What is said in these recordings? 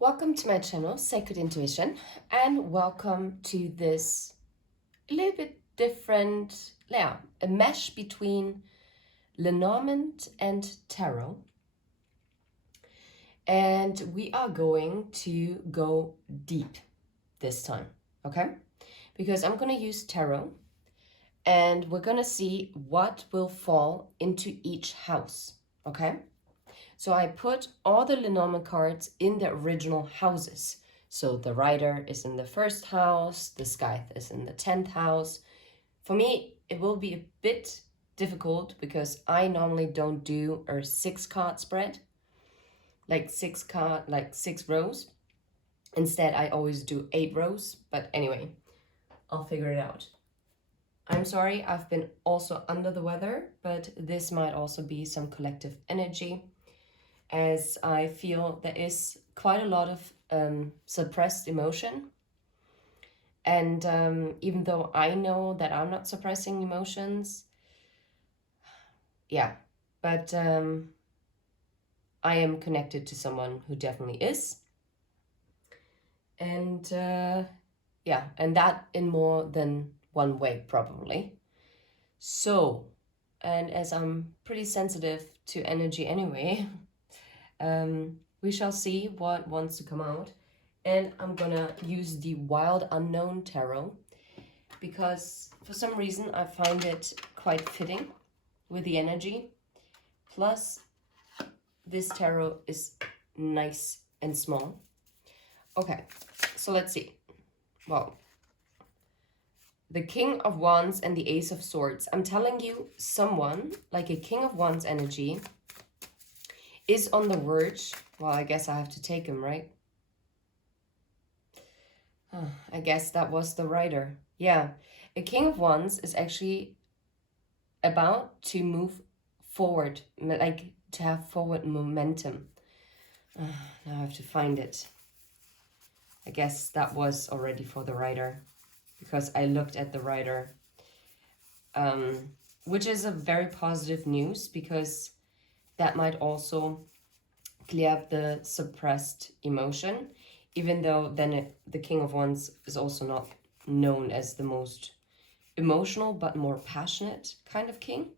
Welcome to my channel, Sacred Intuition, and welcome to this a little bit different, a mesh between Lenormand and Tarot. And we are going to go deep this time, okay? Because I'm going to use Tarot, and we're going to see what will fall into each house, okay? So I put all the Lenormand cards in the original houses. So the Rider is in the first house, the Scythe is in the 10th house. For me, it will be a bit difficult because I normally don't do a 6-card spread, like 6 rows. Instead, I always do 8 rows. But anyway, I'll figure it out. I'm sorry, I've been also under the weather, but this might also be some collective energy, as I feel there is quite a lot of suppressed emotion. And even though I know that I'm not suppressing emotions, but I am connected to someone who definitely is. And and that in more than one way, probably. So, and as I'm pretty sensitive to energy anyway, we shall see what wants to come out. And I'm gonna use the Wild Unknown Tarot because for some reason I find it quite fitting with the energy. Plus, this tarot is nice and small. Okay, so let's see. Well, the King of Wands and the Ace of Swords. I'm telling you, someone like a King of Wands energy is on the verge. Well, I guess I have to take him, right? I guess that was the Rider. Yeah, a King of Wands is actually about to move forward, like to have forward momentum. Now I have to find it. I guess that was already for the Rider, because I looked at the Rider, which is a very positive news, because that might also clear up the suppressed emotion, even though then the King of Wands is also not known as the most emotional, but more passionate kind of king.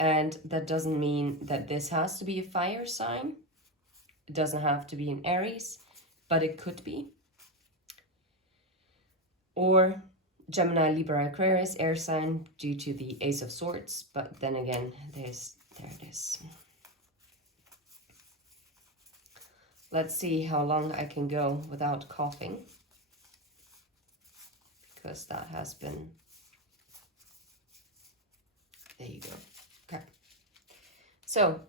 And that doesn't mean that this has to be a fire sign. It doesn't have to be an Aries, but it could be. Or Gemini, Libra, Aquarius, air sign, due to the Ace of Swords. But then again, there it is. Let's see how long I can go without coughing, because that has been... There you go. Okay. So,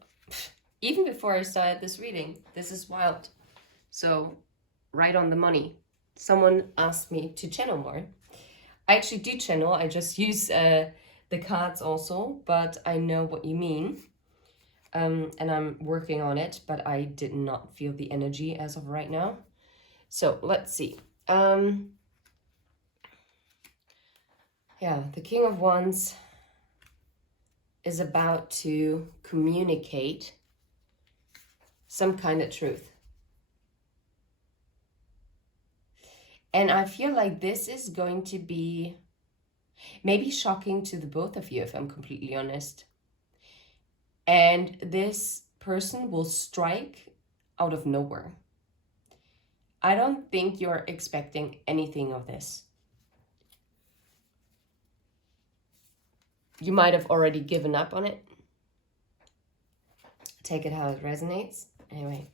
even before I started this reading, this is wild. So, right on the money. Someone asked me to channel more. I actually do channel. I just use the cards also, but I know what you mean. And I'm working on it, but I did not feel the energy as of right now. So, let's see. The King of Wands is about to communicate some kind of truth. And I feel like this is going to be maybe shocking to the both of you, if I'm completely honest. And this person will strike out of nowhere. I don't think you're expecting anything of this. You might have already given up on it. Take it how it resonates. Anyway,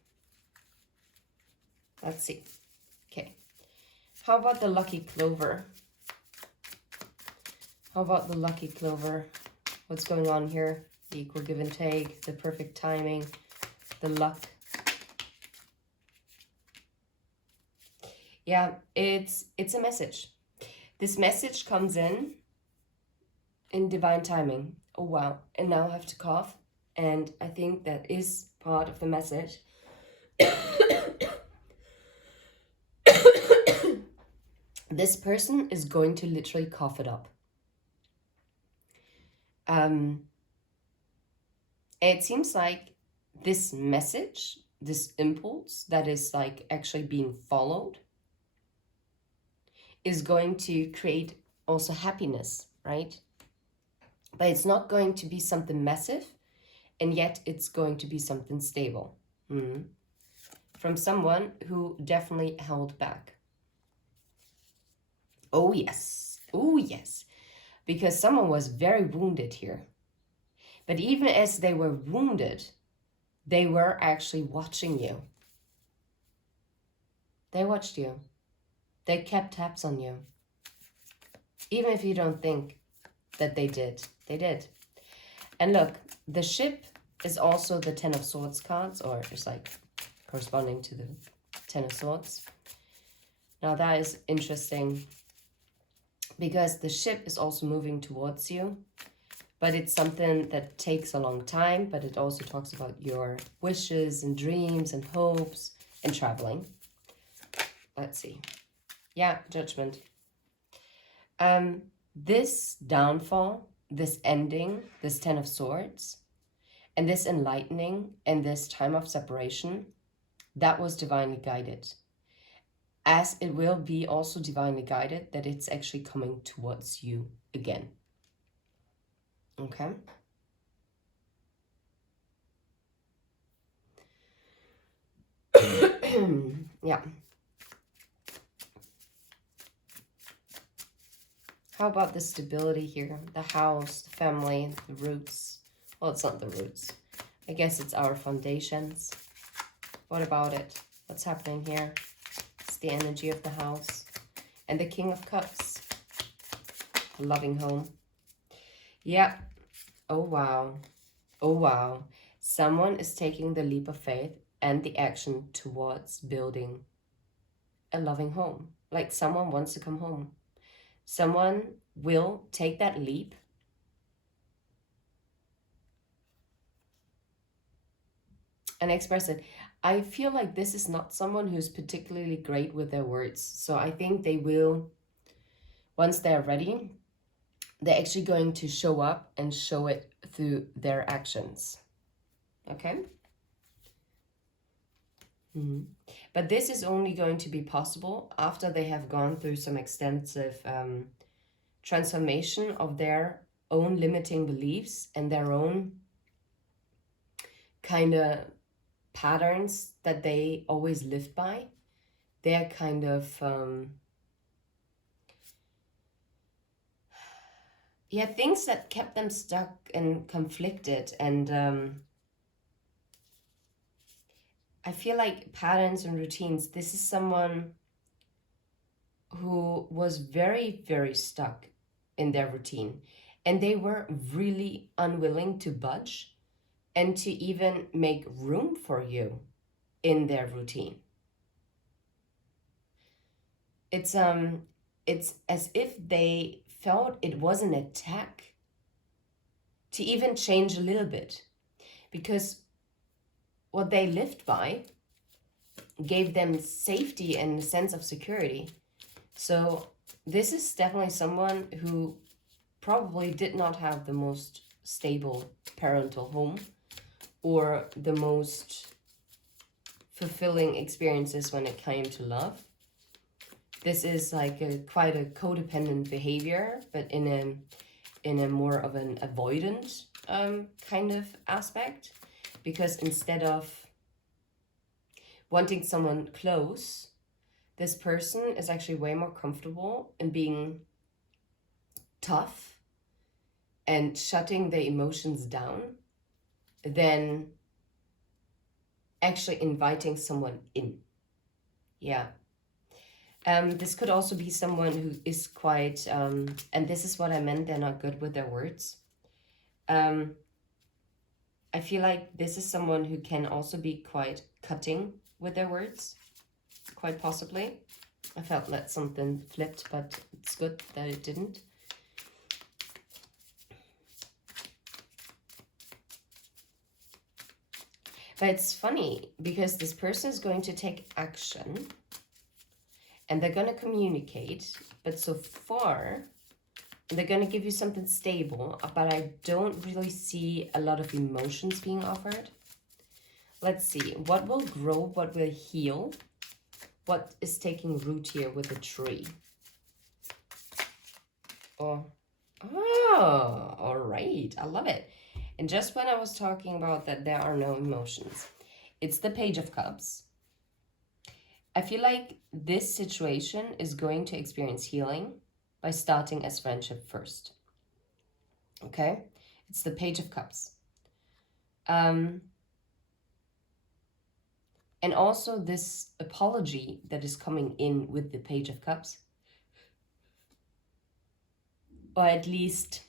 let's see. Okay. How about the Lucky Clover? How about the Lucky Clover? What's going on here? The equal give and take, the perfect timing, the luck. Yeah, it's a message. This message comes in divine timing. Oh, wow. And now I have to cough. And I think that is part of the message. This person is going to literally cough it up. It seems like this message this impulse that is like actually being followed is going to create also happiness, right? But it's not going to be something massive, and yet it's going to be something stable. From someone who definitely held back. Oh yes, oh yes, because someone was very wounded here. But even as they were wounded, they were actually watching you. They watched you. They kept tabs on you. Even if you don't think that they did, they did. And look, the ship is also the Ten of Swords cards, or it's like corresponding to the Ten of Swords. Now that is interesting because the ship is also moving towards you, but it's something that takes a long time, but it also talks about your wishes and dreams and hopes and traveling. Let's see. Yeah, Judgment. This downfall, this ending, this Ten of Swords, and this enlightening and this time of separation, that was divinely guided. As it will be also divinely guided that it's actually coming towards you again. Okay? Yeah. How about the stability here? The house, the family, the roots. Well, it's not the roots. I guess it's our foundations. What about it? What's happening here? It's the energy of the house. And the King of Cups. The loving home. Yeah. Oh, wow. Oh, wow. Someone is taking the leap of faith and the action towards building a loving home. Like someone wants to come home. Someone will take that leap and express it. I feel like this is not someone who's particularly great with their words. So I think they will, once they're ready, they're actually going to show up and show it through their actions. Okay? But this is only going to be possible after they have gone through some extensive transformation of their own limiting beliefs and their own kind of patterns that they always lived by. They're kind of things that kept them stuck and conflicted, and I feel like patterns and routines. This is someone who was very, very stuck in their routine, and they were really unwilling to budge and to even make room for you in their routine. It's as if they felt it was an attack to even change a little bit, because what they lived by gave them safety and a sense of security. So this is definitely someone who probably did not have the most stable parental home or the most fulfilling experiences when it came to love. This is like quite a codependent behavior, but in a more of an avoidant kind of aspect. Because instead of wanting someone close, this person is actually way more comfortable in being tough and shutting their emotions down than actually inviting someone in. Yeah. This could also be someone who is quite, and this is what I meant, they're not good with their words. I feel like this is someone who can also be quite cutting with their words, quite possibly. I felt that something flipped, but it's good that it didn't. But it's funny because this person is going to take action and they're going to communicate, but so far they're going to give you something stable, but I don't really see a lot of emotions being offered. Let's see. What will grow? What will heal? What is taking root here with the tree? Oh, all right. I love it. And just when I was talking about that there are no emotions, it's the Page of Cups. I feel like this situation is going to experience healing by starting as friendship first. Okay? It's the Page of Cups. And also this apology that is coming in with the Page of Cups. Or at least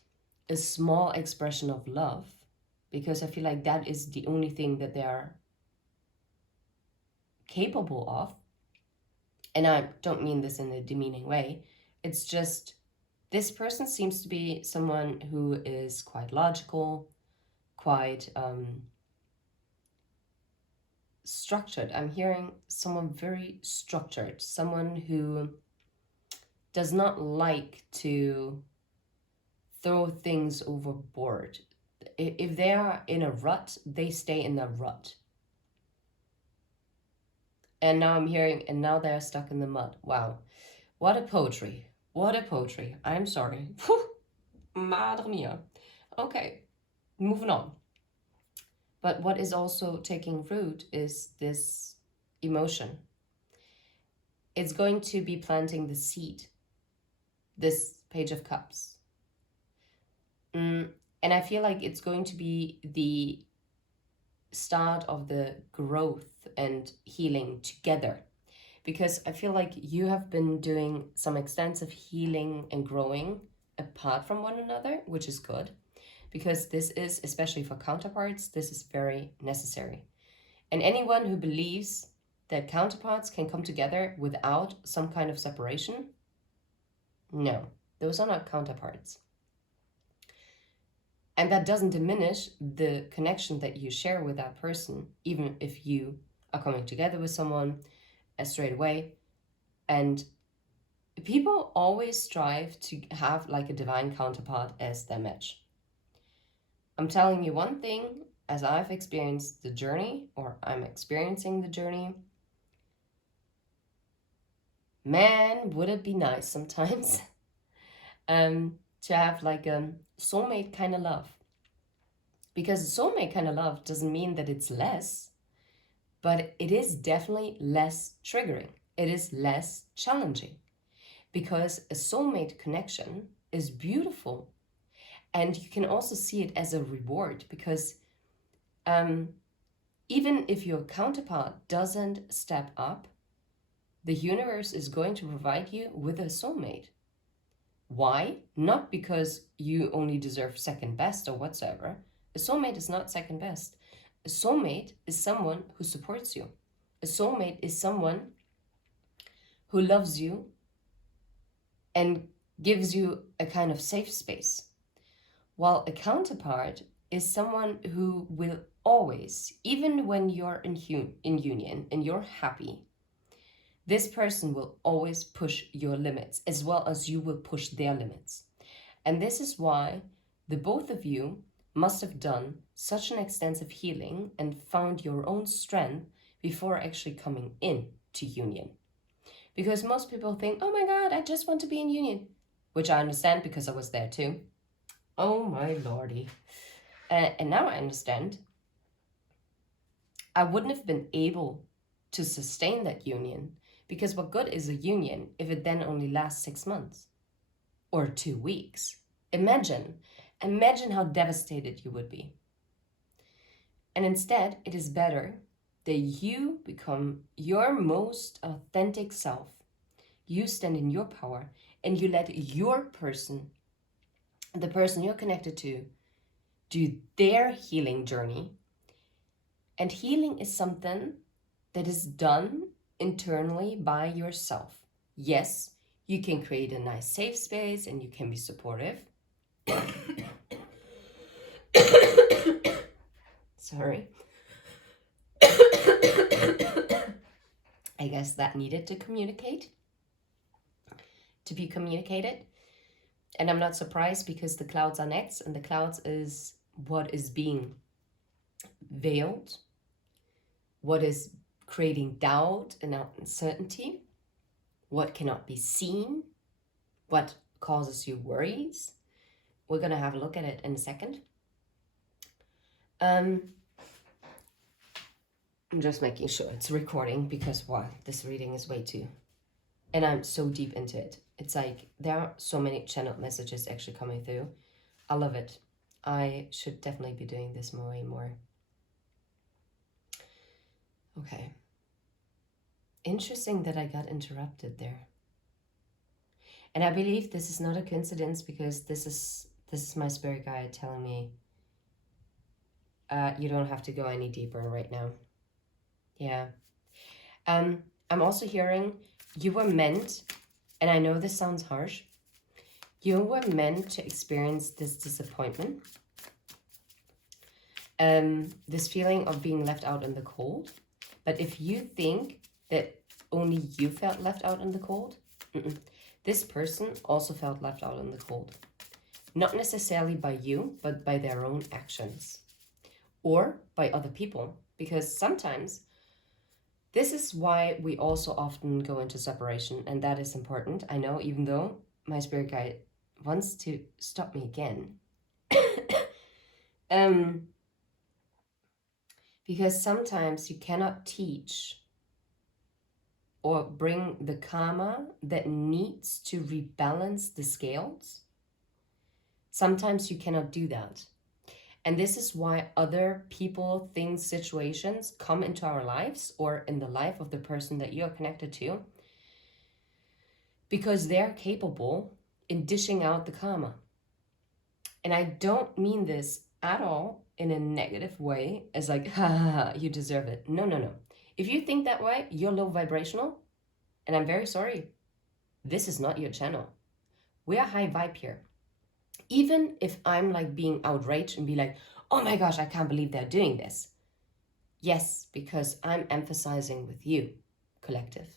a small expression of love. Because I feel like that is the only thing that they are capable of. And I don't mean this in a demeaning way. It's just, this person seems to be someone who is quite logical, quite structured. I'm hearing someone very structured, someone who does not like to throw things overboard. If they are in a rut, they stay in the rut. And now I'm hearing, and now they're stuck in the mud. Wow. What a poetry. What a poetry. I'm sorry. Madre mia. Okay, moving on. But what is also taking root is this emotion. It's going to be planting the seed. This Page of Cups. And I feel like it's going to be the start of the growth and healing together, because I feel like you have been doing some extensive healing and growing apart from one another, which is good, because this is, especially for counterparts, this is very necessary. And anyone who believes that counterparts can come together without some kind of separation, no, those are not counterparts. And that doesn't diminish the connection that you share with that person, even if you are coming together with someone straight away. And people always strive to have like a divine counterpart as their match. I'm telling you one thing, as I've experienced the journey, or I'm experiencing the journey, man, would it be nice sometimes to have like a soulmate kind of love. Because soulmate kind of love doesn't mean that it's less, but it is definitely less triggering. It is less challenging, because a soulmate connection is beautiful. And you can also see it as a reward, because even if your counterpart doesn't step up, the universe is going to provide you with a soulmate. Why? Not because you only deserve second best or whatsoever. A soulmate is not second best. A soulmate is someone who supports you. A soulmate is someone who loves you and gives you a kind of safe space. While a counterpart is someone who will always, even when you're in union and you're happy, this person will always push your limits, as well as you will push their limits. And this is why the both of you must have done such an extensive healing and found your own strength before actually coming into union. Because most people think, oh my God, I just want to be in union, which I understand because I was there too. Oh my lordy. And now I understand. I wouldn't have been able to sustain that union, because what good is a union if it then only lasts 6 months or 2 weeks? Imagine how devastated you would be. And instead, it is better that you become your most authentic self. You stand in your power and you let your person, the person you're connected to, do their healing journey. And healing is something that is done internally by yourself. Yes, you can create a nice safe space and you can be supportive. Sorry. I guess that needed to be communicated. And I'm not surprised, because the clouds are next, and the clouds is what is being veiled. what is creating doubt and uncertainty, what cannot be seen, what causes you worries. We're going to have a look at it in a second. I'm just making sure it's recording because, wow, this reading is way too... And I'm so deep into it. It's like there are so many channeled messages actually coming through. I love it. I should definitely be doing this more and more. Okay. Interesting that I got interrupted there. And I believe this is not a coincidence because this is my spirit guide telling me you don't have to go any deeper right now. Yeah. I'm also hearing you were meant, and I know this sounds harsh, you were meant to experience this disappointment, this feeling of being left out in the cold. But if you think that only you felt left out in the cold, this person also felt left out in the cold. Not necessarily by you, but by their own actions or by other people. Because sometimes this is why we also often go into separation, and that is important. I know, even though my spirit guide wants to stop me again. Because sometimes you cannot teach or bring the karma that needs to rebalance the scales. Sometimes you cannot do that. And this is why other people, things, situations come into our lives or in the life of the person that you are connected to, because they're capable in dishing out the karma. And I don't mean this at all in a negative way, as like, ha ha ha, you deserve it. No, no, no. If you think that way, you're low vibrational, and I'm very sorry. This is not your channel. We are high vibe here. Even if I'm like being outraged and be like, oh my gosh, I can't believe they're doing this. Yes, because I'm emphasizing with you, collective.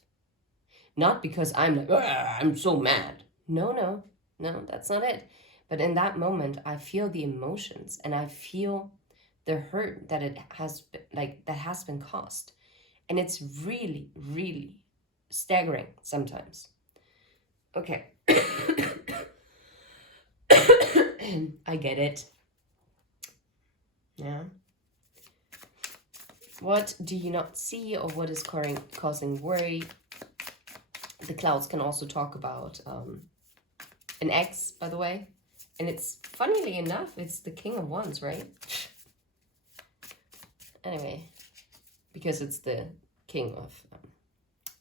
Not because I'm like, I'm so mad. No, that's not it. But in that moment, I feel the emotions and I feel the hurt that it has been, that has been caused. And it's really, really staggering sometimes. Okay. I get it. Yeah. What do you not see, or what is causing worry? The clouds can also talk about an ex, by the way. And it's, funnily enough, it's the King of Wands, right? Anyway, because it's the King of...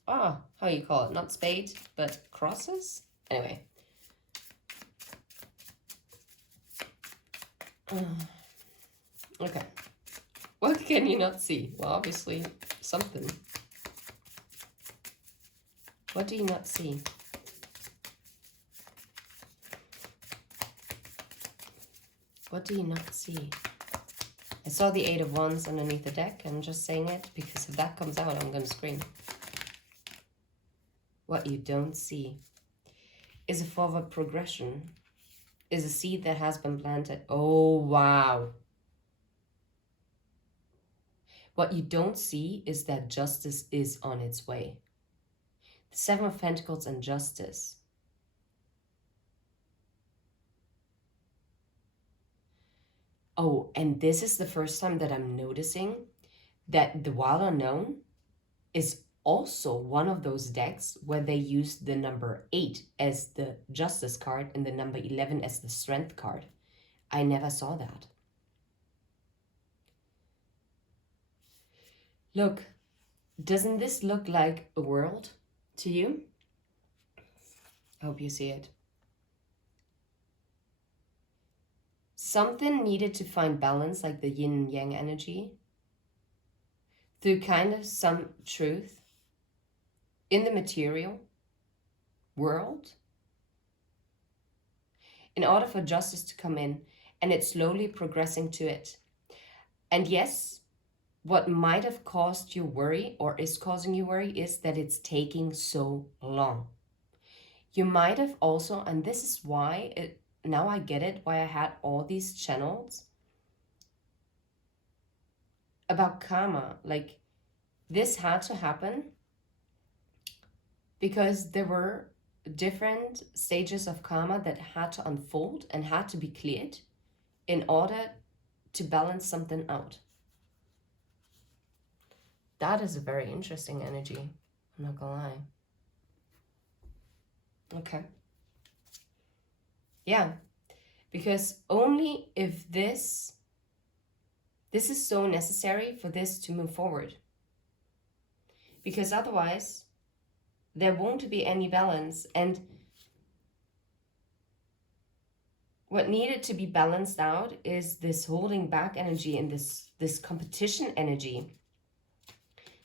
how you call it? Not spade, but crosses? Anyway. Okay. What can you not see? Well, obviously, something. What do you not see? What do you not see? I saw the Eight of Wands underneath the deck. I'm just saying it because if that comes out, I'm going to scream. What you don't see is a forward progression, is a seed that has been planted. Oh, wow. What you don't see is that justice is on its way. The Seven of Pentacles and justice. Oh, and this is the first time that I'm noticing that the Wild Unknown is also one of those decks where they use the number 8 as the Justice card and the number 11 as the Strength card. I never saw that. Look, doesn't this look like a world to you? I hope you see it. Something needed to find balance, like the yin and yang energy, through kind of some truth in the material world in order for justice to come in, and it's slowly progressing to it. And yes, what might have caused you worry or is causing you worry is that it's taking so long. You might have also, and this is why, now I get it, why I had all these channels about karma. Like, this had to happen because there were different stages of karma that had to unfold and had to be cleared in order to balance something out. That is a very interesting energy. I'm not gonna lie. Okay. Yeah. Because only if this is so necessary for this to move forward. Because otherwise, there won't be any balance. And what needed to be balanced out is this holding back energy and this competition energy.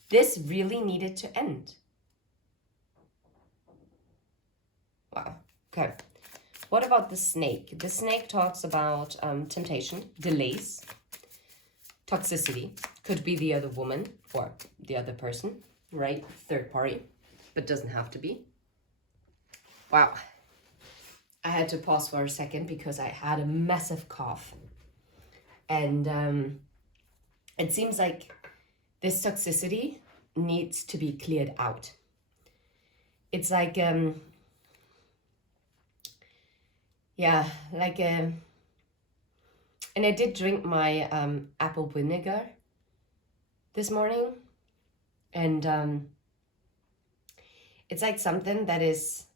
This really needed to end. Wow. Okay. What about the snake? The snake talks about temptation, delays, toxicity. Could be the other woman or the other person, right? Third party, but doesn't have to be. Wow. I had to pause for a second because I had a massive cough. And it seems like this toxicity needs to be cleared out. It's like, yeah, like, and I did drink my apple vinegar this morning. And it's like something that is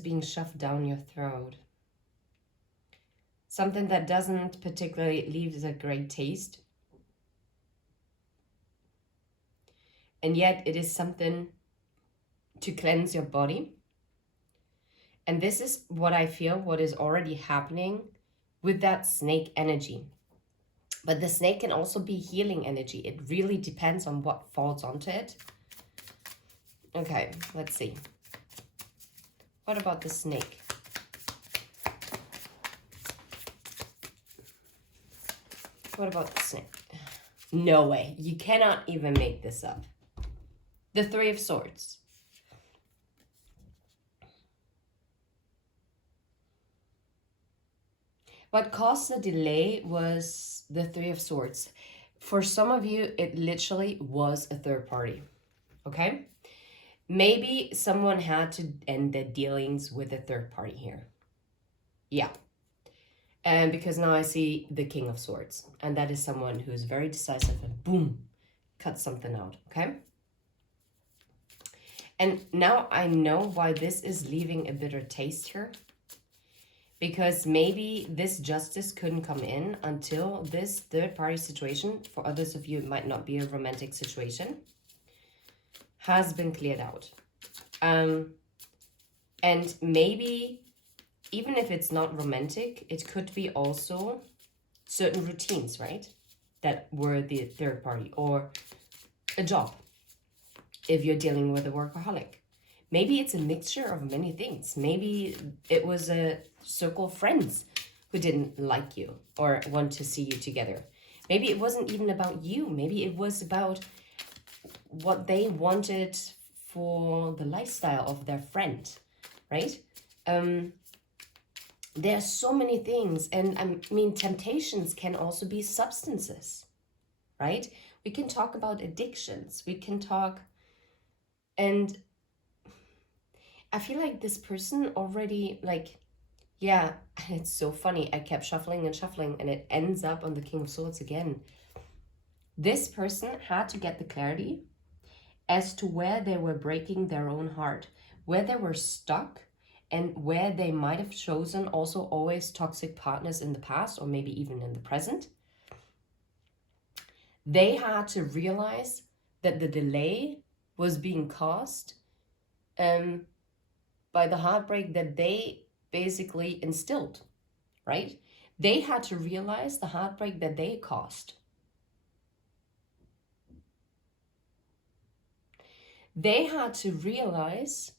being shoved down your throat. Something that doesn't particularly leave a great taste. And yet it is something to cleanse your body. And this is what I feel, what is already happening with that snake energy. But the snake can also be healing energy. It really depends on what falls onto it. Okay, let's see. What about the snake? What about the snake? No way. You cannot even make this up. The Three of Swords. What caused the delay was the Three of Swords. For some of you, it literally was a third party. Okay? Maybe someone had to end their dealings with a third party here. Yeah. And because now I see the King of Swords. And that is someone who is very decisive and boom, cut something out. Okay? And now I know why this is leaving a bitter taste here. Because maybe this justice couldn't come in until this third party situation, for others of you it might not be a romantic situation, has been cleared out. And maybe even if it's not romantic, it could be also certain routines, right? That were the third party, or a job if you're dealing with a workaholic. Maybe it's a mixture of many things. Maybe it was a circle of friends who didn't like you or want to see you together. Maybe it wasn't even about you. Maybe it was about what they wanted for the lifestyle of their friend, right? There are so many things. And I mean, temptations can also be substances, right? We can talk about addictions. We can talk, and I feel like this person already, like, yeah, it's so funny. I kept shuffling and shuffling, and it ends up on the King of Swords again. This person had to get the clarity as to where they were breaking their own heart, where they were stuck, and where they might have chosen also always toxic partners in the past, or maybe even in the present. They had to realize that the delay was being caused by the heartbreak that they basically instilled, right? They had to realize the heartbreak that they caused. They had to realize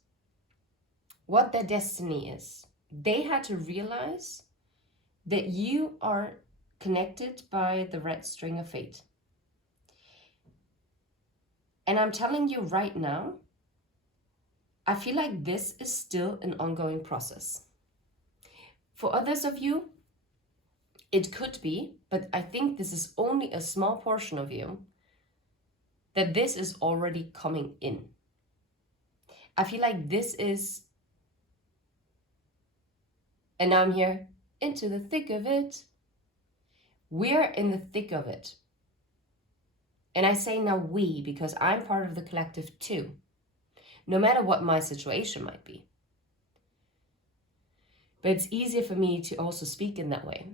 what their destiny is. They had to realize that you are connected by the red string of fate. And I'm telling you right now, I feel like this is still an ongoing process. For others of you, It could be, but I think this is only a small portion of you, that this is already coming in. I feel like this is, and now I'm here, into the thick of it. We're in the thick of it. And I say now we because I'm part of the collective too, no matter what my situation might be. But it's easier for me to also speak in that way.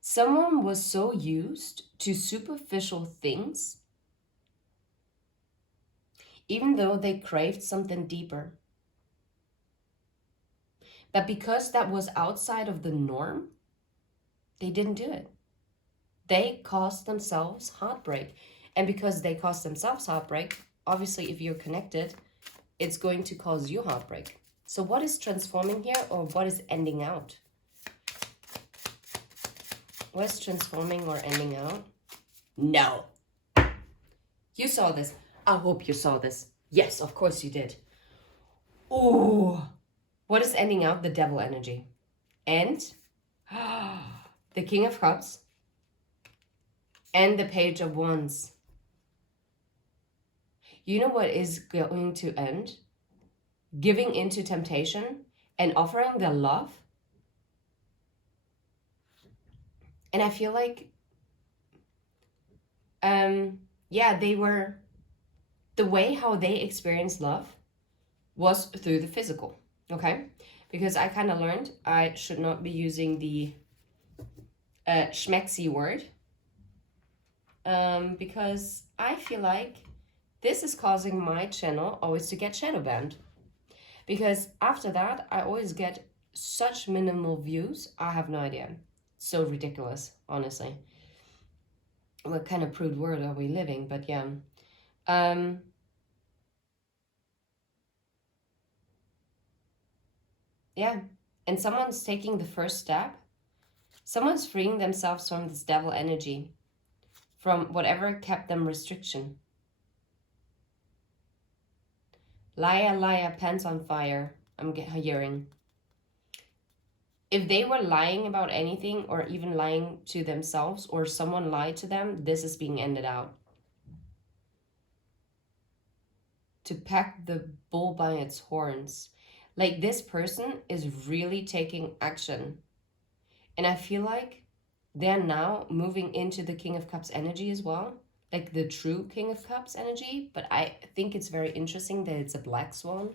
Someone was so used to superficial things, even though they craved something deeper. But because that was outside of the norm, they didn't do it. They caused themselves heartbreak. And because they caused themselves heartbreak, obviously if you're connected, it's going to cause you heartbreak. So what is transforming here, or what is ending out? What's transforming or ending out? No. You saw this. I hope you saw this. Yes, of course you did. Oh, what is ending out? The devil energy. And the King of Cups and the Page of Wands. You know what is going to end? Giving into temptation and offering their love. And I feel like, yeah, they were, the way how they experienced love was through the physical, okay? Because I kind of learned I should not be using the schmexy word, because I feel like this is causing my channel always to get shadow banned. Because after that, I always get such minimal views, I have no idea. So ridiculous, honestly. What kind of prude world are we living? But yeah. Yeah. And someone's taking the first step. Someone's freeing themselves from this devil energy, from whatever kept them restriction. Liar, liar, pants on fire. I'm hearing. If they were lying about anything, or even lying to themselves, or someone lied to them, this is being ended out. To pack the bull by its horns. Like, this person is really taking action. And I feel like they're now moving into the King of Cups energy as well. Like the true King of Cups energy. But I think it's very interesting that it's a black swan.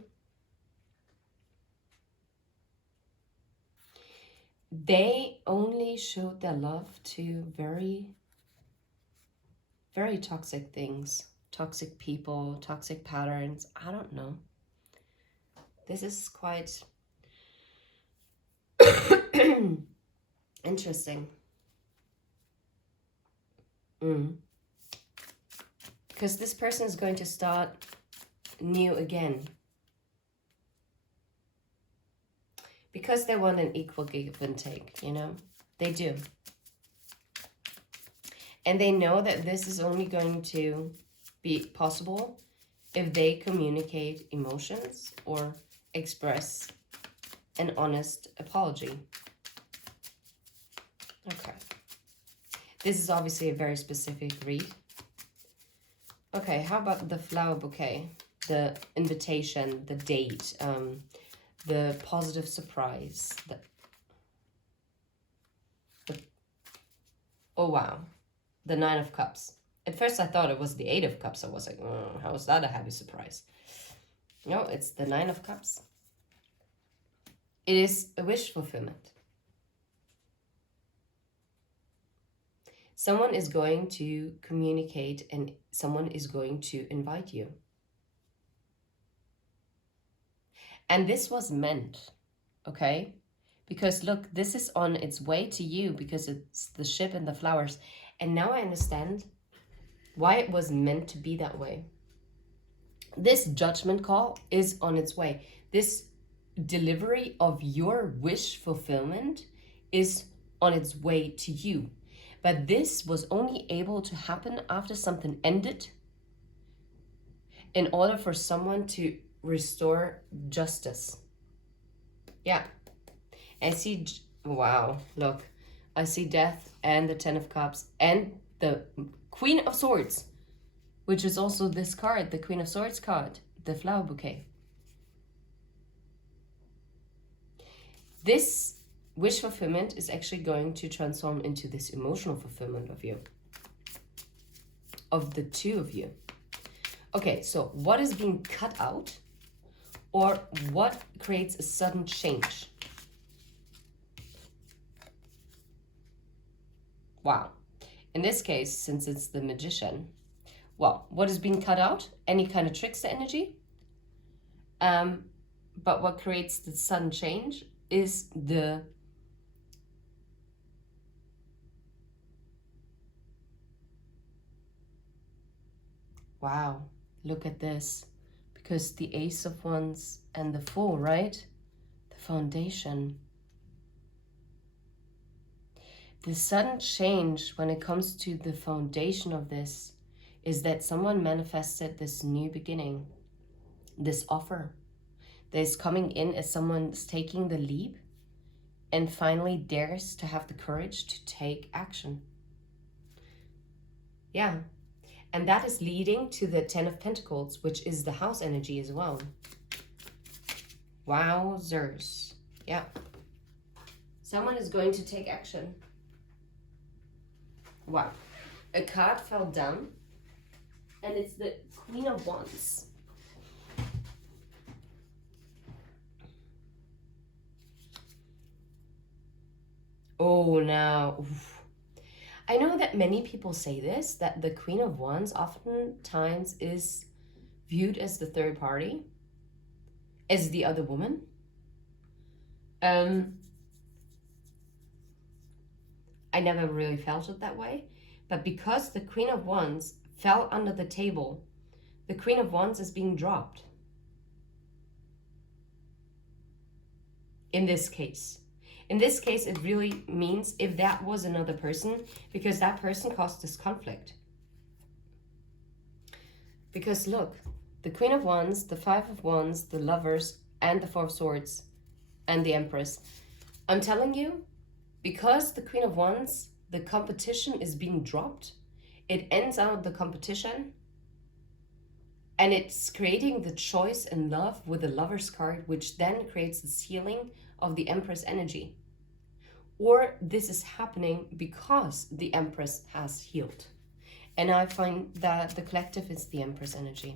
They only showed their love to very, very toxic things. Toxic people, toxic patterns. I don't know. This is quite interesting. Because this person is going to start new again. Because they want an equal give and take, you know? They do. And they know that this is only going to be possible if they communicate emotions or express an honest apology. Okay. This is obviously a very specific read. Okay, how about the flower bouquet? The invitation, the date, the positive surprise. Oh, wow. The Nine of Cups. At first I thought it was the Eight of Cups. I was like, how is that a happy surprise? No, it's the Nine of Cups. It is a wish fulfillment. Someone is going to communicate and someone is going to invite you. And this was meant, okay? Because look, this is on its way to you because it's the ship and the flowers. And now I understand why it was meant to be that way. This judgment call is on its way. This delivery of your wish fulfillment is on its way to you. But this was only able to happen after something ended in order for someone to restore justice. Yeah. I see, wow, look. I see death and the Ten of Cups and the Queen of Swords, which is also this card, the Queen of Swords card, the flower bouquet. This wish fulfillment is actually going to transform into this emotional fulfillment of you, of the two of you. Okay, so what is being cut out, or what creates a sudden change? Wow. In this case, since it's the Magician, well, what is being cut out? Any kind of trickster energy. But what creates the sudden change is the wow, look at this. Because the Ace of Wands and the Fool, right? The foundation. The sudden change when it comes to the foundation of this is that someone manifested this new beginning, this offer that is coming in as someone's taking the leap and finally dares to have the courage to take action. Yeah. And that is leading to the Ten of Pentacles, which is the house energy as well. Wowzers. Yeah. Someone is going to take action. Wow. A card fell down, and it's the Queen of Wands. Oh, now. Oof. I know that many people say this, that the Queen of Wands oftentimes is viewed as the third party, as the other woman. I never really felt it that way, but because the Queen of Wands fell under the table, the Queen of Wands is being dropped. In this case. In this case, it really means if that was another person, because that person caused this conflict. Because look, the Queen of Wands, the Five of Wands, the Lovers, and the Four of Swords, and the Empress. I'm telling you, because the Queen of Wands, the competition is being dropped, it ends out the competition, and it's creating the choice and love with the Lover's card, which then creates the healing of the Empress energy. Or this is happening because the Empress has healed. And I find that the collective is the Empress energy.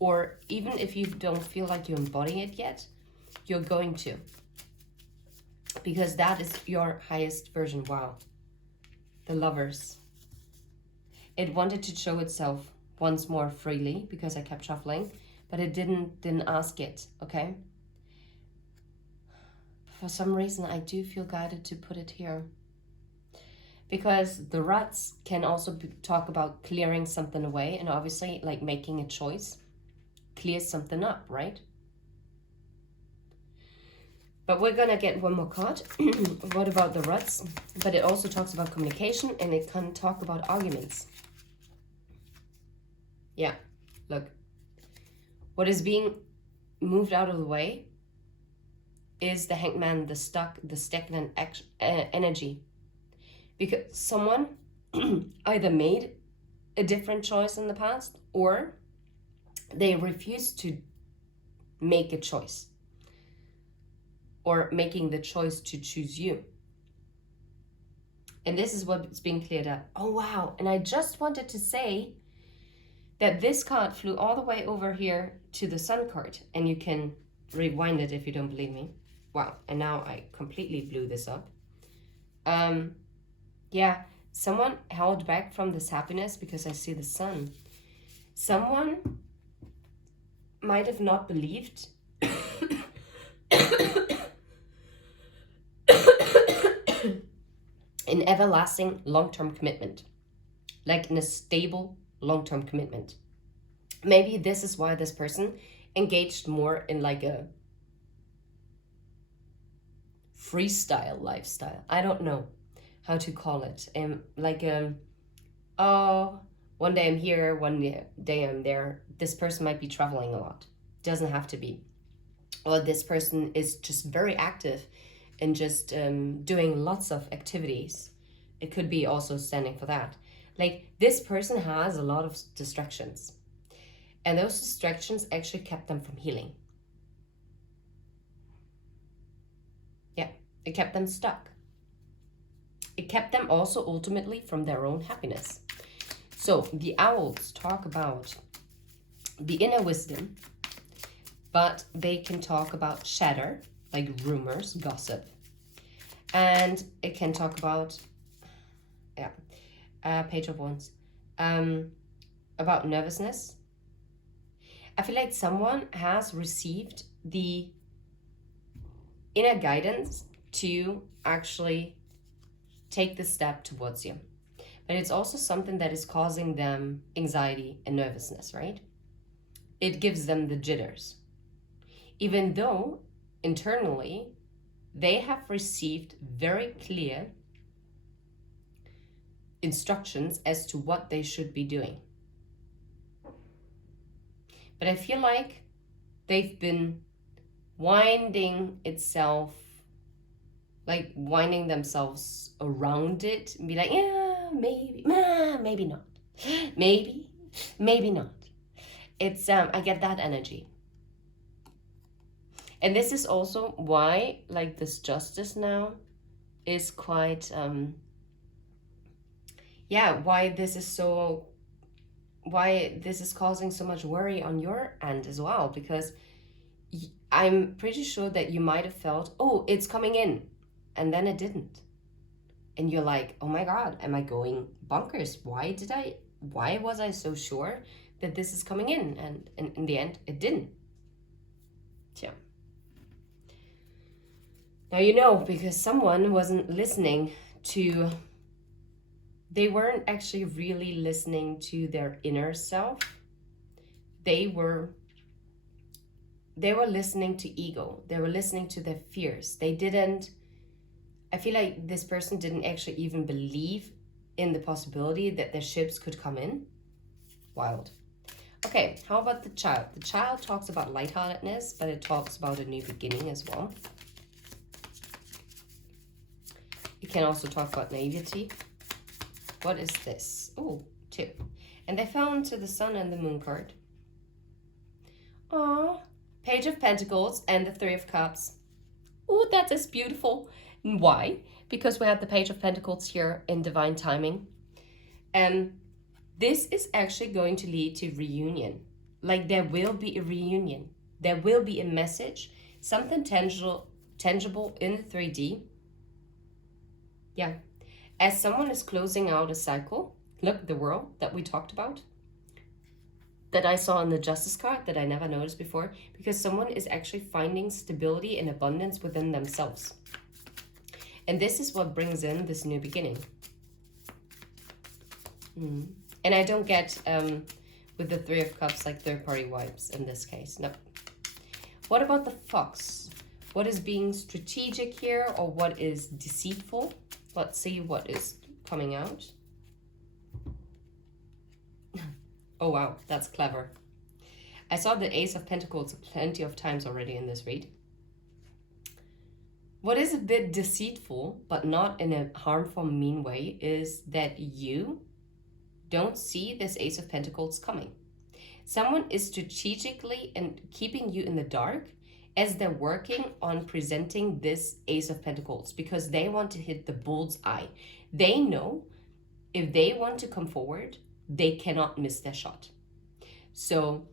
Or even if you don't feel like you embody it yet, you're going to. Because that is your highest version. Wow. The Lovers. It wanted to show itself once more freely because I kept shuffling, but it didn't ask it, okay? For some reason, I do feel guided to put it here. Because the ruts can also talk about clearing something away, and obviously, like making a choice clears something up, right? But we're gonna get one more card. What about the ruts? But it also talks about communication, and it can talk about arguments. Yeah, look. What is being moved out of the way is the Hangman, the stagnant energy. Because someone either made a different choice in the past, or they refuse to make a choice, or making the choice to choose you. And this is what's being cleared up. Oh, wow. And I just wanted to say that this card flew all the way over here to the Sun card, and you can rewind it if you don't believe me. Wow, and now I completely blew this up. Yeah, someone held back from this happiness because I see the Sun. Someone might have not believed in everlasting long-term commitment, like in a stable long-term commitment. Maybe this is why this person engaged more in like a freestyle lifestyle. I don't know how to call it. Like oh, one day I'm here, one day I'm there. This person might be traveling a lot. Doesn't have to be. or this person is just very active and just doing lots of activities. It could be also standing for that. Like this person has a lot of distractions, and those distractions actually kept them from healing. Yeah, it kept them stuck. It kept them also ultimately from their own happiness. So the owls talk about the inner wisdom, but they can talk about chatter, like rumors, gossip. And it can talk about, Page of Wands, about nervousness. I feel like someone has received the inner guidance to actually take the step towards you. But it's also something that is causing them anxiety and nervousness, right? It gives them the jitters. Even though internally they have received very clear instructions as to what they should be doing. But I feel like they've been winding themselves around it and be like, yeah, maybe, maybe not. Maybe not. It's, I get that energy. And this is also why, like, this justice now is quite, why this is causing so much worry on your end as well, because I'm pretty sure that you might have felt, oh, it's coming in, and then it didn't. And you're like, oh my God, am I going bonkers? Why was I so sure that this is coming in? And in the end, it didn't. Yeah. Now you know, because someone wasn't listening to, they weren't actually really listening to their inner self. They were listening to ego. They were listening to their fears. I feel like this person didn't actually even believe in the possibility that their ships could come in. Wild. Okay, how about the child? The child talks about lightheartedness, but it talks about a new beginning as well. It can also talk about naivety. What is this? Oh, 2. And they fell into the Sun and the Moon card. Aww. Page of Pentacles and the 3 of Cups. Oh, that is beautiful. Why? Because we have the Page of Pentacles here in divine timing. And this is actually going to lead to reunion. Like there will be a reunion. There will be a message, something tangible in the 3D. Yeah. As someone is closing out a cycle, look, the world that we talked about, that I saw in the Justice card that I never noticed before, because someone is actually finding stability and abundance within themselves. And this is what brings in this new beginning. And I don't get, with the 3 of Cups, like third-party vibes in this case. No. What about the Fox? What is being strategic here, or what is deceitful? Let's see what is coming out. Oh, wow, that's clever. I saw the Ace of Pentacles plenty of times already in this read. What is a bit deceitful, but not in a harmful, mean way, is that you don't see this Ace of Pentacles coming. Someone is strategically and keeping you in the dark as they're working on presenting this Ace of Pentacles, because they want to hit the bull's eye. They know if they want to come forward, they cannot miss their shot. So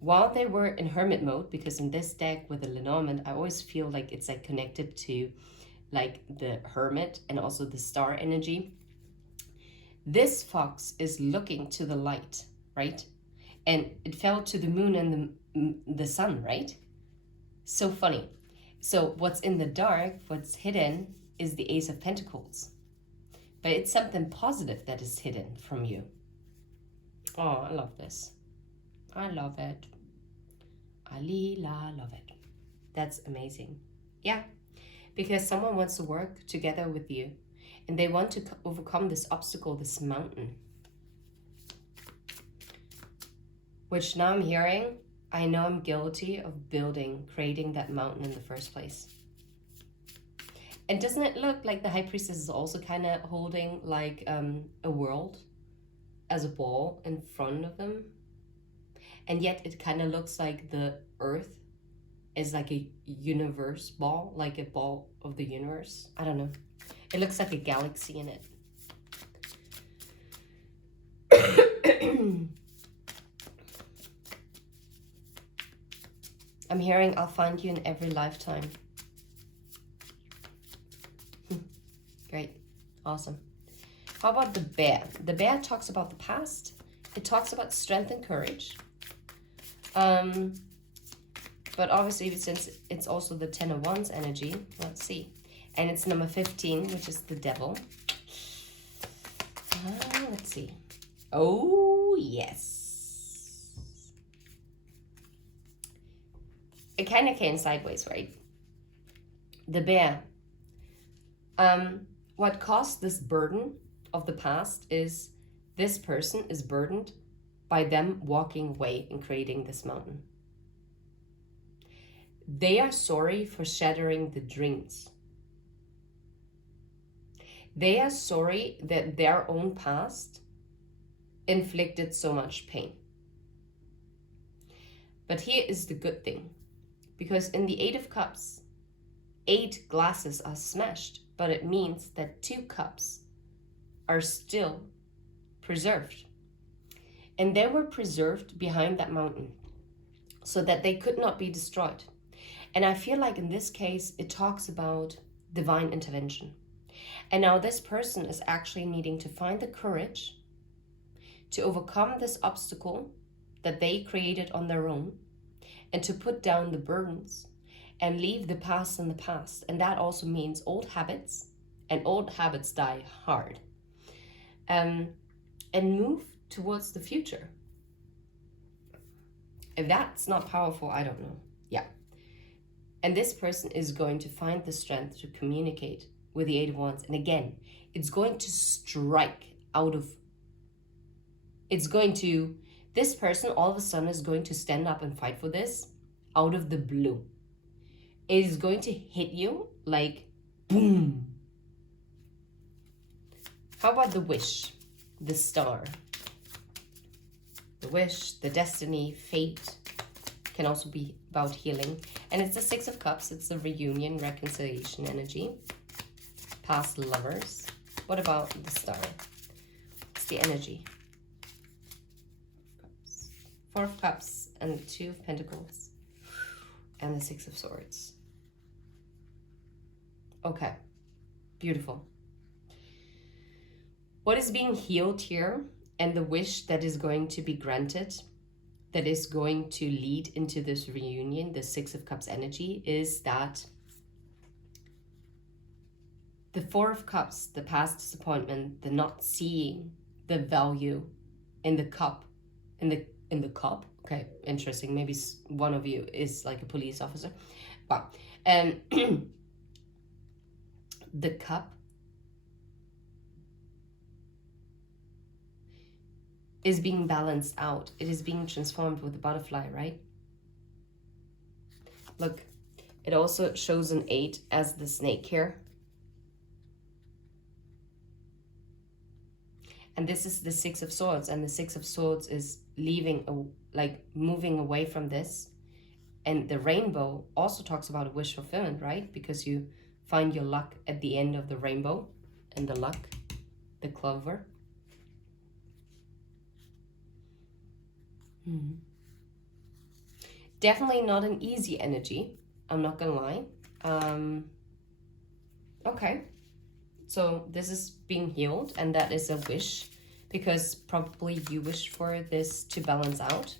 while they were in hermit mode, because in this deck with the Lenormand, I always feel like it's like connected to like the hermit and also the star energy. This fox is looking to the light, right? And it fell to the moon and the sun, right? So funny. So what's in the dark, what's hidden, is the Ace of Pentacles. But it's something positive that is hidden from you. Oh, I love this. I love it. I love it. That's amazing. Yeah, because someone wants to work together with you and they want to overcome this obstacle, this mountain. Which now I'm hearing, I know I'm guilty of creating that mountain in the first place. And doesn't it look like the High Priestess is also kind of holding like a world as a ball in front of them? And yet it kind of looks like the Earth is like a universe ball, like a ball of the universe. I don't know. It looks like a galaxy in it. I'm hearing I'll find you in every lifetime. Great. Awesome. How about the bear? The bear talks about the past. It talks about strength and courage. But obviously, since it's also the 10 of Wands energy, let's see. And it's number 15, which is the devil. Let's see. Oh, yes. It kind of came sideways, right? The bear. What caused this burden of the past is this person is burdened by them walking away and creating this mountain. They are sorry for shattering the dreams. They are sorry that their own past inflicted so much pain. But here is the good thing, because in the 8 of Cups, 8 glasses are smashed, but it means that 2 cups are still preserved. And they were preserved behind that mountain so that they could not be destroyed. And I feel like in this case, it talks about divine intervention. And now this person is actually needing to find the courage to overcome this obstacle that they created on their own and to put down the burdens and leave the past in the past. And that also means old habits, and old habits die hard. And move towards the future. If that's not powerful, I don't know. Yeah. And this person is going to find the strength to communicate with the 8 of Wands. And again, it's going to strike out of, this person all of a sudden is going to stand up and fight for this out of the blue. It is going to hit you like boom. How about the wish, the star? The wish, the destiny, fate can also be about healing. And it's the 6 of Cups. It's the reunion, reconciliation energy. Past lovers. What about the star? It's the energy. 4 of Cups and the 2 of Pentacles. And the 6 of Swords. Okay. Beautiful. What is being healed here and the wish that is going to be granted, that is going to lead into this reunion, the 6 of Cups energy, is that the 4 of Cups, the past disappointment, the not seeing the value in the cup, in the cup. Okay, interesting. Maybe one of you is like a police officer. Wow. The cup is being balanced out. It is being transformed with the butterfly, right? Look, it also shows an 8 as the snake here. And this is the 6 of Swords, and the 6 of Swords is moving away from this. And the rainbow also talks about a wish fulfillment, right? Because you find your luck at the end of the rainbow, and the luck, the clover. Definitely not an easy energy, I'm not gonna lie. Okay, so this is being healed, and that is a wish, because probably you wish for this to balance out,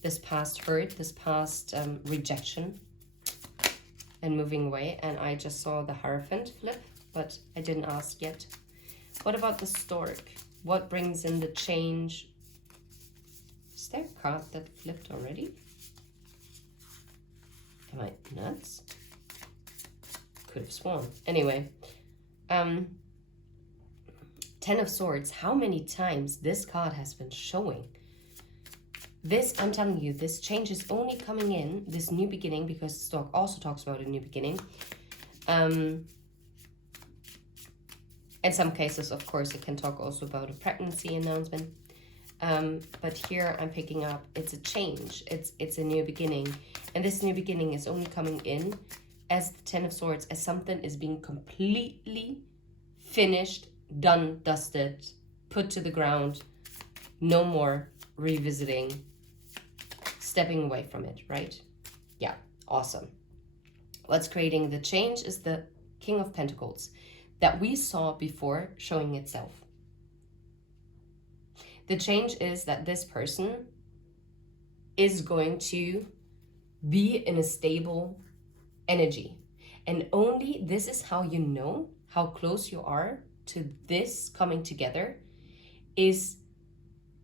this past hurt, this past rejection and moving away. And I just saw the Hierophant flip, but I didn't ask yet. What about the Stork? What brings in the change? Is there a card that flipped already? Am I nuts? Could have sworn. Anyway, 10 of Swords. How many times this card has been showing? This, I'm telling you, this change is only coming in, this new beginning, because stock also talks about a new beginning. In some cases, of course, it can talk also about a pregnancy announcement. But here I'm picking up, it's a change, it's a new beginning. And this new beginning is only coming in as the Ten of Swords, as something is being completely finished, done, dusted, put to the ground, no more revisiting, stepping away from it, right? Yeah, awesome. What's creating the change is the King of Pentacles that we saw before showing itself. The change is that this person is going to be in a stable energy. And only this is how you know how close you are to this coming together, is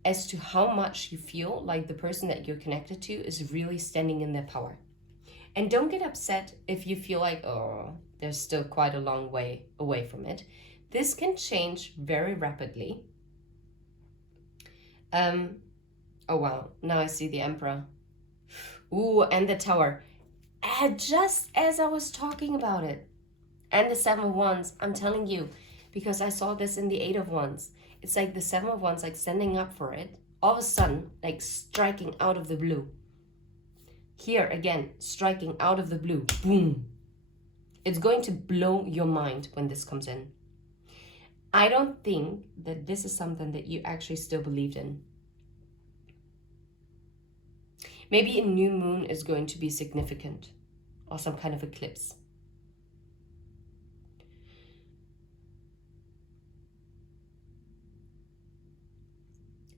as to how much you feel like the person that you're connected to is really standing in their power. And don't get upset if you feel like, oh, there's still quite a long way away from it. This can change very rapidly. Oh wow, now I see the Emperor. Ooh, and the Tower. And just as I was talking about it. And the Seven of Wands, I'm telling you, because I saw this in the Eight of Wands. It's like the Seven of Wands, like standing up for it. All of a sudden, like striking out of the blue. Here again, striking out of the blue. Boom. It's going to blow your mind when this comes in. I don't think that this is something that you actually still believed in. Maybe a new moon is going to be significant, or some kind of eclipse.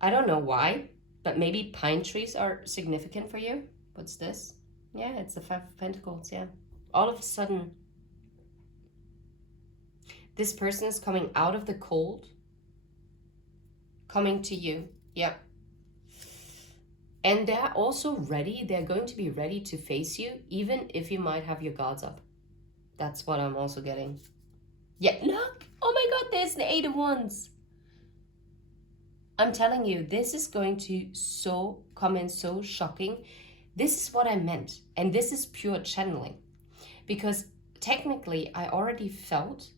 I don't know why, but maybe pine trees are significant for you. What's this? Yeah, it's the Five of Pentacles, yeah. All of a sudden, this person is coming out of the cold, coming to you, yeah. And they're also ready, they're going to be ready to face you, even if you might have your guards up. That's what I'm also getting. Yeah, look! Oh my god, there's the Eight of Wands. I'm telling you, this is going to come in so shocking. This is what I meant. And this is pure channeling. Because technically, I already felt,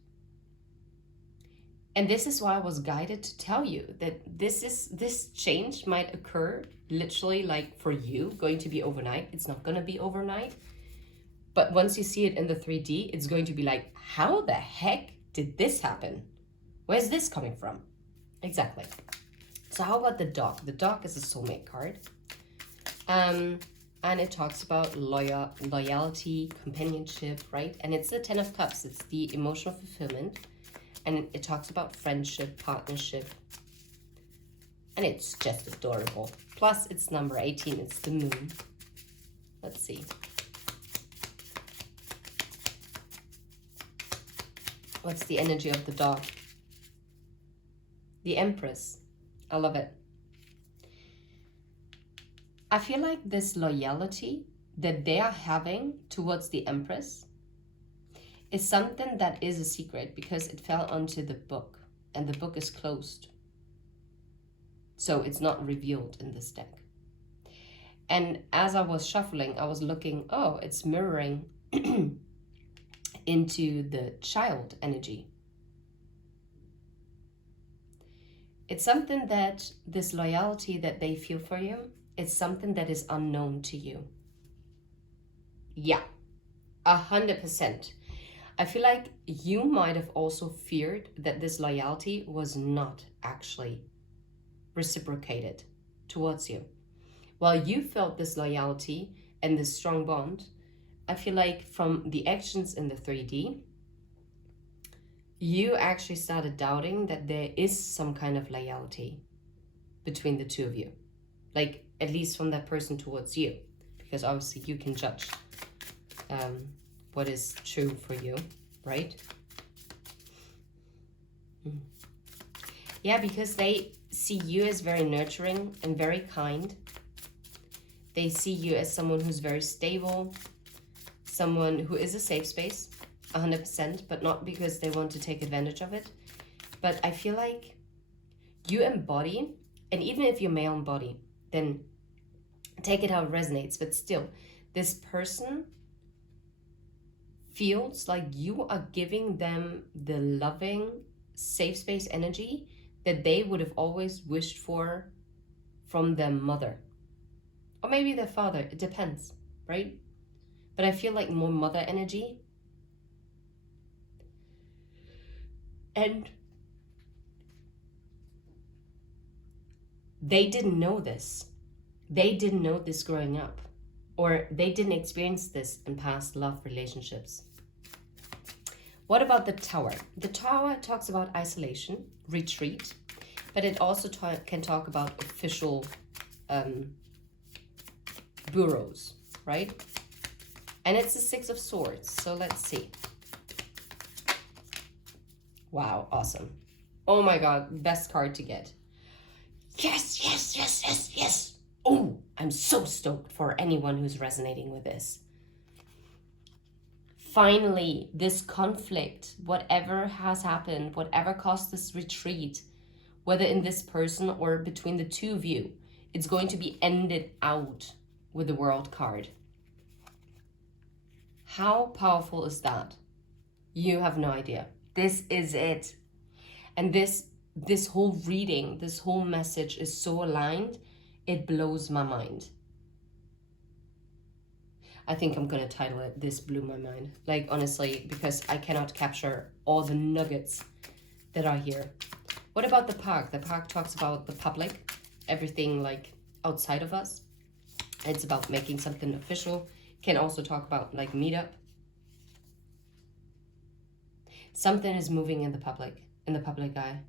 and this is why I was guided to tell you that this change might occur literally, like for you, going to be overnight. It's not going to be overnight. But once you see it in the 3D, it's going to be like, how the heck did this happen? Where's this coming from? Exactly. So how about the dog? The dog is a soulmate card. And it talks about loyalty, companionship, right? And it's the 10 of Cups. It's the emotional fulfillment. And it talks about friendship, partnership. And it's just adorable. Plus, it's number 18. It's the moon. Let's see. What's the energy of the dog? The Empress. I love it. I feel like this loyalty that they are having towards the Empress is something that is a secret because it fell onto the book and the book is closed. So it's not revealed in this deck. And as I was shuffling, I was looking, oh, it's mirroring into the child energy. It's something that this loyalty that they feel for you, it's something that is unknown to you. Yeah, 100%. I feel like you might have also feared that this loyalty was not actually reciprocated towards you. While you felt this loyalty and this strong bond, I feel like from the actions in the 3D, you actually started doubting that there is some kind of loyalty between the two of you. Like, at least from that person towards you. Because obviously you can judge what is true for you, right? Yeah, because they see you as very nurturing and very kind. They see you as someone who's very stable, someone who is a safe space. 100%, but not because they want to take advantage of it. But I feel like you embody, and even if you're male embody, then Take it how it resonates, but still, this person feels like you are giving them the loving, safe space energy that they would have always wished for from their mother. Or maybe their father, it depends, right? But I feel like more mother energy. And they didn't know this. They didn't know this growing up. Or they didn't experience this in past love relationships. What about the Tower? The Tower talks about isolation, retreat, but it also can talk about official bureaus, right? And it's the Six of Swords, so let's see. Wow, awesome. Oh my god, best card to get. Yes, yes, yes, yes, yes. Oh, I'm so stoked for anyone who's resonating with this. Finally, this conflict, whatever has happened, whatever caused this retreat, whether in this person or between the two of you, it's going to be ended out with the World card. How powerful is that? You have no idea. This is it. And this whole reading, this whole message is so aligned, it blows my mind. I think I'm gonna title it "This Blew My Mind." Like, honestly, because I cannot capture all the nuggets that are here. What about the park? The park talks about the public, everything like outside of us. It's about making something official. Can also talk about like meetup. Something is moving in the public eye.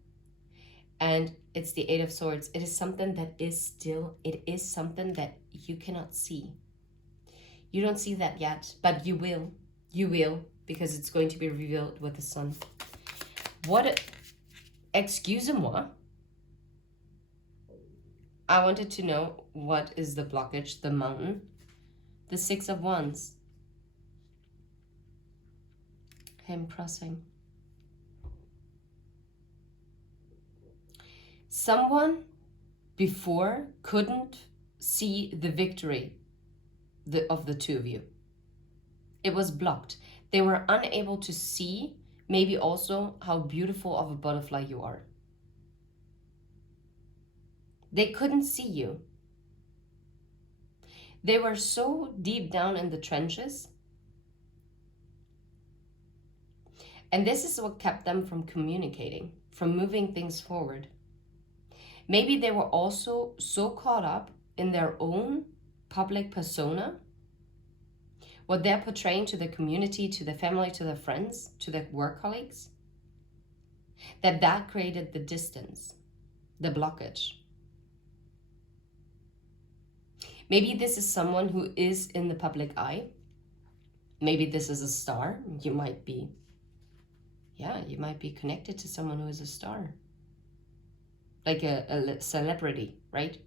And it's the Eight of Swords. It is something that is still, it is something that you cannot see. You don't see that yet, but you will. You will, because it's going to be revealed with the sun. What, excusez-moi. I wanted to know what is the blockage, the mountain. The Six of Wands. Him crossing. Someone before couldn't see the victory of the two of you. It was blocked. They were unable to see maybe also how beautiful of a butterfly you are. They couldn't see you. They were so deep down in the trenches. And this is what kept them from communicating, from moving things forward. Maybe they were also so caught up in their own public persona, what they're portraying to the community, to their family, to their friends, to their work colleagues, that created the distance, the blockage. Maybe this is someone who is in the public eye. Maybe this is a star. You might be connected to someone who is a star. Like a celebrity, right?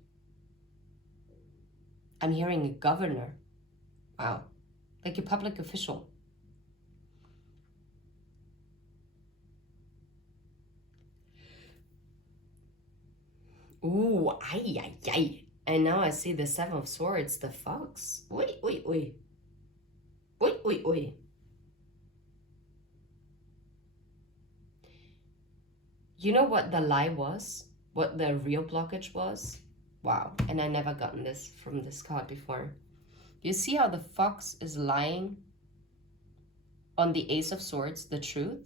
I'm hearing a governor. Wow. Like a public official. Ooh, ay. And now I see the Seven of Swords, the fox. Wait. You know what the lie was? What the real blockage was? Wow, and I never gotten this from this card before. You see how the fox is lying on the Ace of Swords, the truth?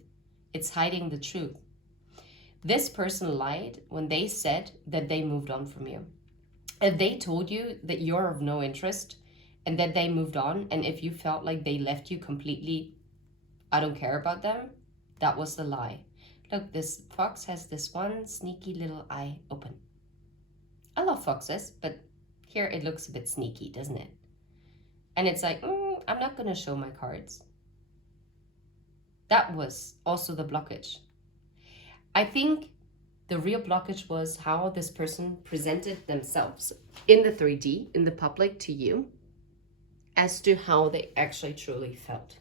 It's hiding the truth. This person lied when they said that they moved on from you. If they told you that you're of no interest and that they moved on, and if you felt like they left you completely, I don't care about them, that was the lie. Look, this fox has this one sneaky little eye open. I love foxes, but here it looks a bit sneaky, doesn't it? And it's like, I'm not going to show my cards. That was also the blockage. I think the real blockage was how this person presented themselves in the 3D, in the public to you, as to how they actually truly felt.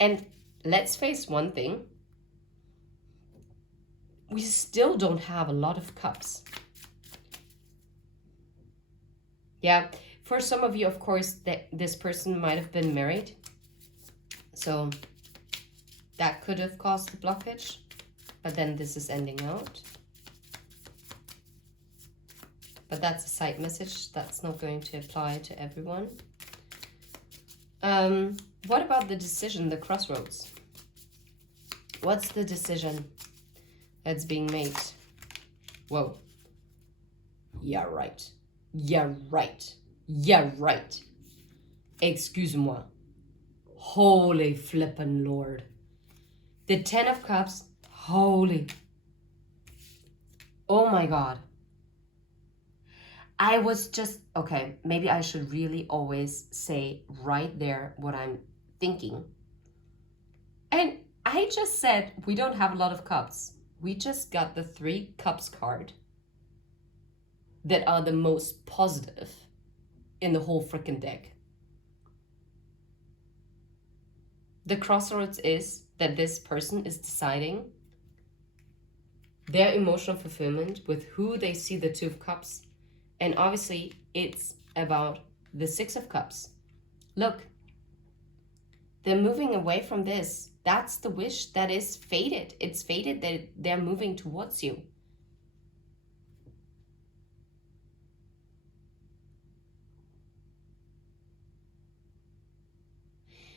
And let's face one thing. We still don't have a lot of cups. Yeah, for some of you, of course, that this person might have been married. So that could have caused the blockage. But then this is ending out. But that's a side message. That's not going to apply to everyone. What about the decision, the crossroads? What's the decision that's being made? Whoa. Yeah, right. Yeah, right. Yeah, right. Excuse-moi. Holy flippin' Lord. The 10 of Cups. Holy. Oh my God. I was just, okay, maybe I should really always say right there what I'm thinking. And I just said we don't have a lot of cups. We just got the 3 cups card that are the most positive in the whole freaking deck. The crossroads is that this person is deciding their emotional fulfillment with who they see the 2 of Cups. And obviously, it's about the 6 of Cups. Look, they're moving away from this. That's the wish that is fated. It's fated that they're moving towards you.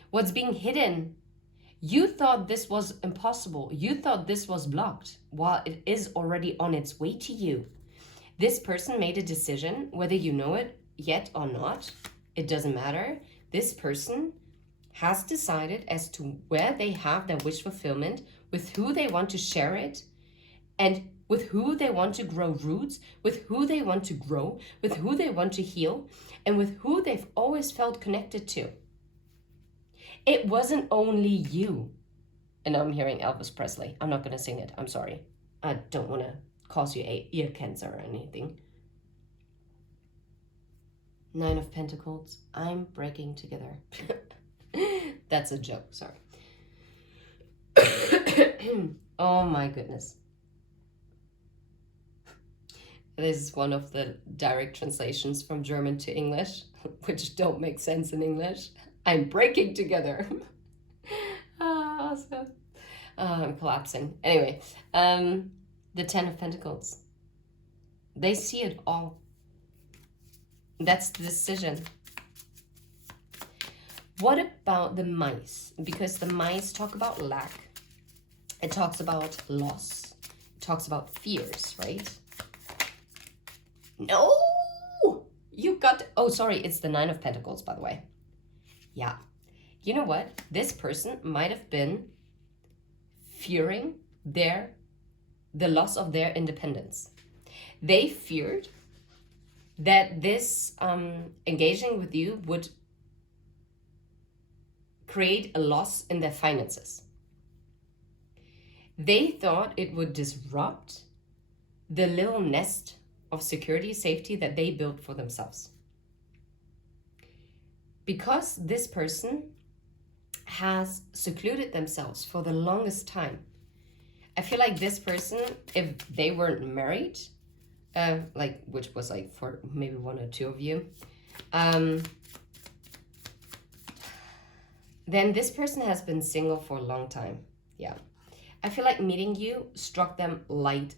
What's being hidden? You thought this was impossible. You thought this was blocked, while it is already on its way to you. This person made a decision, whether you know it yet or not, it doesn't matter. This person has decided as to where they have their wish fulfillment, with who they want to share it, and with who they want to grow roots, with who they want to grow, with who they want to heal, and with who they've always felt connected to. It wasn't only you. And now I'm hearing Elvis Presley. I'm not going to sing it. I'm sorry. I don't want to cause you ear cancer or anything. 9 of Pentacles. I'm breaking together. That's a joke. Sorry. Oh my goodness. This is one of the direct translations from German to English, which don't make sense in English. I'm breaking together. Awesome. I'm collapsing. Anyway, the 10 of Pentacles. They see it all. That's the decision. What about the mice? Because the mice talk about lack. It talks about loss. It talks about fears, right? No! You got... Oh, sorry. It's the 9 of Pentacles, by the way. Yeah. You know what? This person might have been fearing the loss of their independence. They feared that this engaging with you would create a loss in their finances. They thought it would disrupt the little nest of security, safety that they built for themselves. Because this person has secluded themselves for the longest time, I feel like this person, if they weren't married, which was like for maybe 1 or 2 of you, then this person has been single for a long time. Yeah. I feel like meeting you struck them like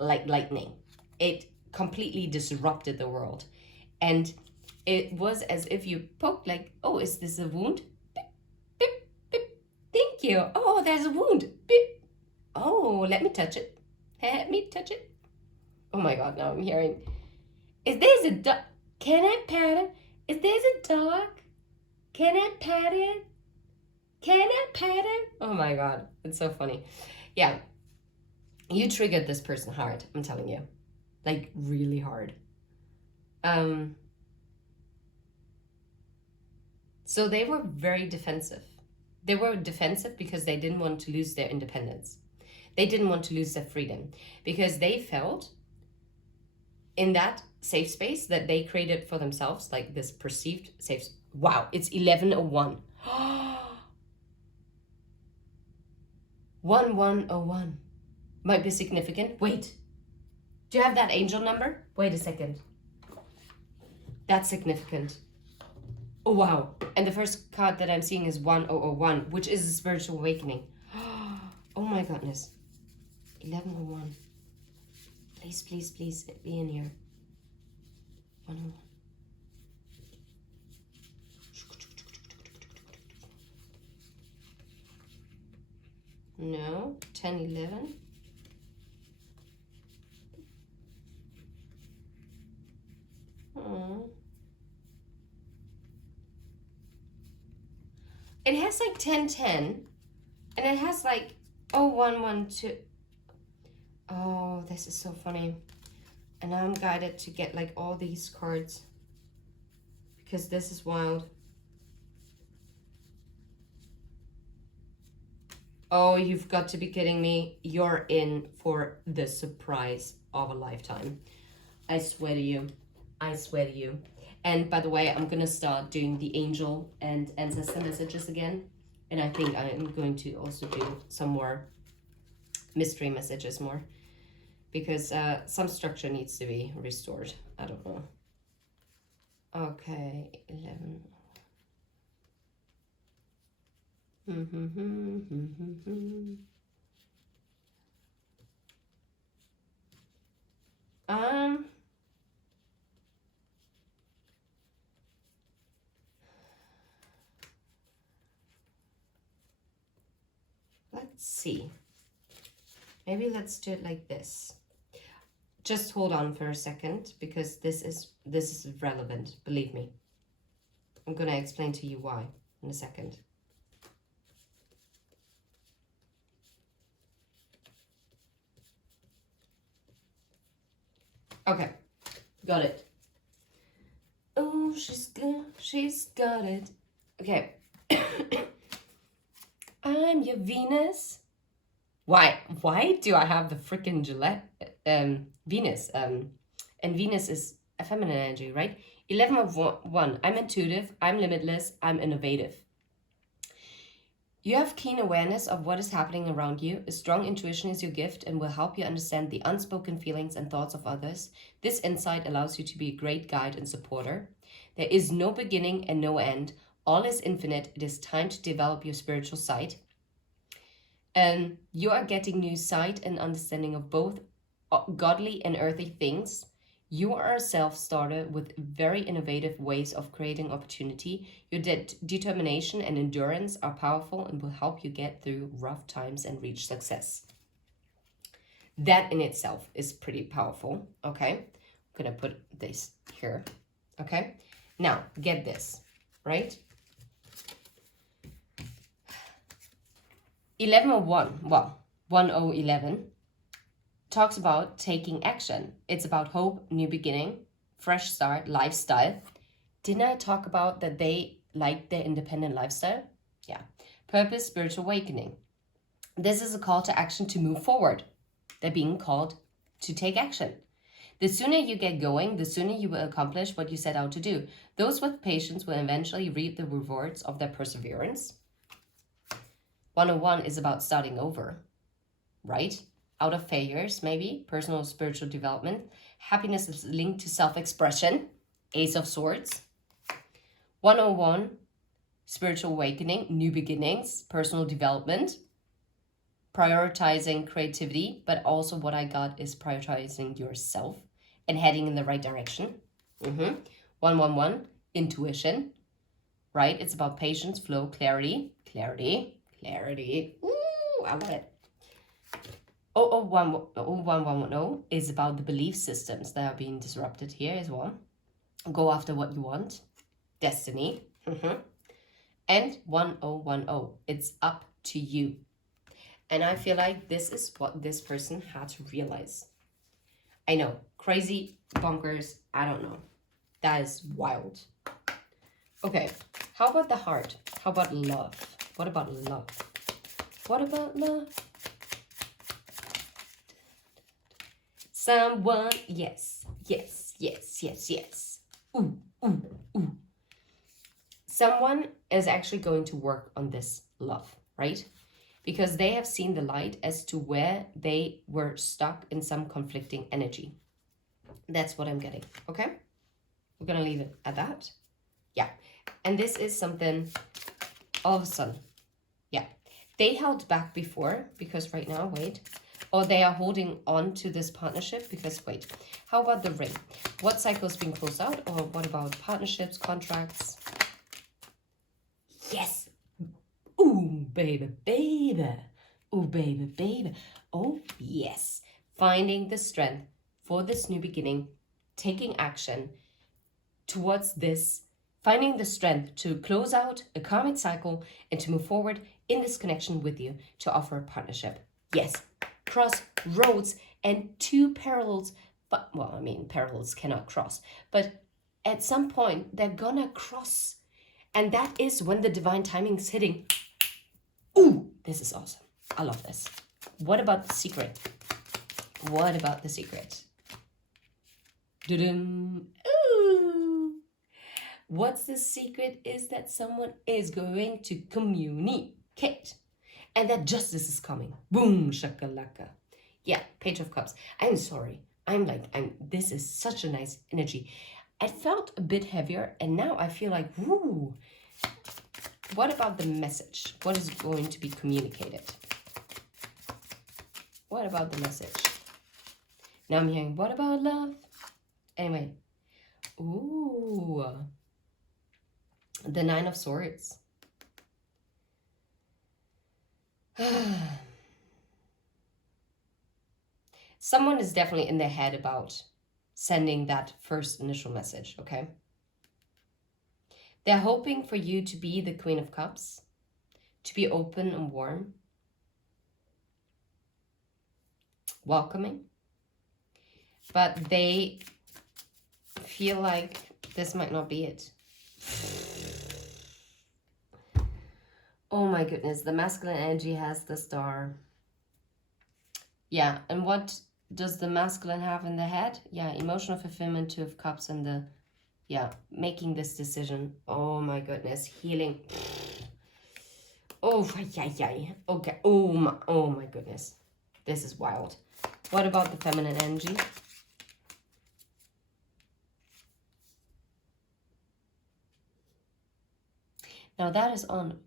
lightning. It completely disrupted the world. And it was as if you poked like, oh, is this a wound? Beep, beep, beep. Thank you. Oh, there's a wound. Beep. Oh, let me touch it. Let me touch it. Oh my God, now I'm hearing. Is there a dog? Can I pat it? Is there a dog? Can I pat it? Can I pat it? Oh my God, it's so funny. Yeah, you triggered this person hard, I'm telling you. Like, really hard. So they were very defensive. They were defensive because they didn't want to lose their independence. They didn't want to lose their freedom because they felt in that safe space that they created for themselves, like this perceived safe. Wow, it's 1101. 1101 might be significant. Wait, do you have that angel number? Wait a second. That's significant. Oh, wow. And the first card that I'm seeing is 1001, which is a spiritual awakening. Oh my goodness. 1101. Please, please, please be in here. 101. No. 1011. Oh. It has like 1010. And it has like 0112. Oh, this is so funny. And I'm guided to get like all these cards. Because this is wild. Oh, you've got to be kidding me. You're in for the surprise of a lifetime. I swear to you. I swear to you. And by the way, I'm going to start doing the angel and ancestor messages again. And I think I'm going to also do some more mystery messages more. Because some structure needs to be restored. I don't know. Okay, 11. Let's see. Maybe let's do it like this. Just hold on for a second, because this is relevant, believe me. I'm gonna explain to you why in a second. Okay, got it. Oh, she's got it. Okay. I'm your Venus. Why do I have the freaking Gillette Venus? And Venus is a feminine energy, right? 11 of 1. I'm intuitive, I'm limitless, I'm innovative. You have keen awareness of what is happening around you. A strong intuition is your gift and will help you understand the unspoken feelings and thoughts of others. This insight allows you to be a great guide and supporter. There is no beginning and no end. All is infinite. It is time to develop your spiritual sight. And you are getting new sight and understanding of both godly and earthly things. You are a self-starter with very innovative ways of creating opportunity. Your determination and endurance are powerful and will help you get through rough times and reach success. That in itself is pretty powerful, okay? I'm gonna put this here, okay? Now, get this, right? 1101, well, 1011 talks about taking action. It's about hope, new beginning, fresh start, lifestyle. Didn't I talk about that they like their independent lifestyle? Yeah. Purpose, spiritual awakening. This is a call to action to move forward. They're being called to take action. The sooner you get going, the sooner you will accomplish what you set out to do. Those with patience will eventually reap the rewards of their perseverance. 101 is about starting over, right? Out of failures, maybe, personal spiritual development. Happiness is linked to self-expression, Ace of Swords. 101, spiritual awakening, new beginnings, personal development, prioritizing creativity, but also what I got is prioritizing yourself and heading in the right direction. 111, intuition, right? It's about patience, flow, clarity. Ooh, I love it. 01110 is about the belief systems that are being disrupted here as well. Go after what you want. Destiny. And 1010, it's up to you. And I feel like this is what this person had to realize. I know, crazy, bonkers, I don't know. That is wild. Okay, how about the heart? How about love? What about love? What about love? Someone, yes. Ooh. Someone is actually going to work on this love, right? Because they have seen the light as to where they were stuck in some conflicting energy. That's what I'm getting, okay? We're going to leave it at that. Yeah. And this is something all of a sudden. Yeah. They held back before because right now, wait. Or they are holding on to this partnership because, wait. How about the ring? What cycle is being closed out? Or what about partnerships, contracts? Yes. Ooh, baby, baby. Ooh, baby, baby. Oh, yes. Finding the strength for this new beginning, taking action towards this, finding the strength to close out a karmic cycle and to move forward in this connection with you to offer a partnership. Yes, cross roads and two parallels, but, well, I mean, parallels cannot cross, but at some point they're gonna cross. And that is when the divine timing is hitting. Ooh, this is awesome. I love this. What about the secret? What about the secret? Doo-dum. Ooh. What's the secret is that someone is going to communicate. And that justice is coming. Boom, shakalaka. Yeah, Page of Cups. I'm sorry. This is such a nice energy. It felt a bit heavier, and now I feel like, woo. What about the message? What is going to be communicated? What about the message? Now I'm hearing, what about love? Anyway. Ooh. The Nine of Swords. Someone is definitely in their head about sending that first initial message, okay? They're hoping for you to be the Queen of Cups, to be open and warm, welcoming, but they feel like this might not be it. Oh my goodness, the masculine energy has the Star. Yeah, and what does the masculine have in the head? Yeah, emotional fulfillment, Two of Cups, and the, yeah, making this decision. Oh my goodness, healing. Oh, yeah. Okay, oh my goodness. This is wild. What about the feminine energy? Now that is odd.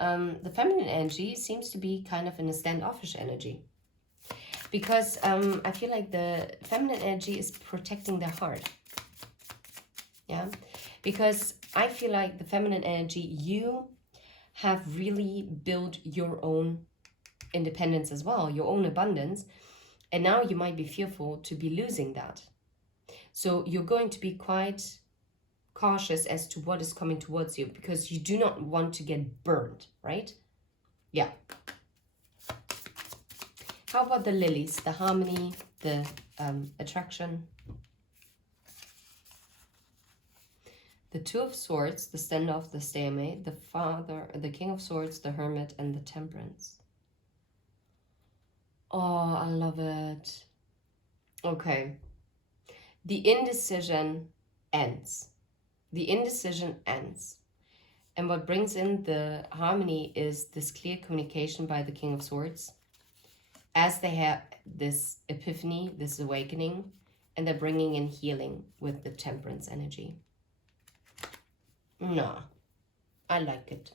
The feminine energy seems to be kind of in a standoffish energy. Because I feel like the feminine energy is protecting their heart. Yeah? Because I feel like the feminine energy, you have really built your own independence as well, your own abundance. And now you might be fearful to be losing that. So you're going to be quite cautious as to what is coming towards you because you do not want to get burned, right? Yeah. How about the lilies, the harmony, the attraction? The Two of Swords, the standoff, the stalemate, the Father, the King of Swords, the Hermit, and the Temperance. Oh, I love it. Okay. The indecision ends. The indecision ends. And what brings in the harmony is this clear communication by the King of Swords. As they have this epiphany, this awakening, and they're bringing in healing with the Temperance energy. No, I like it.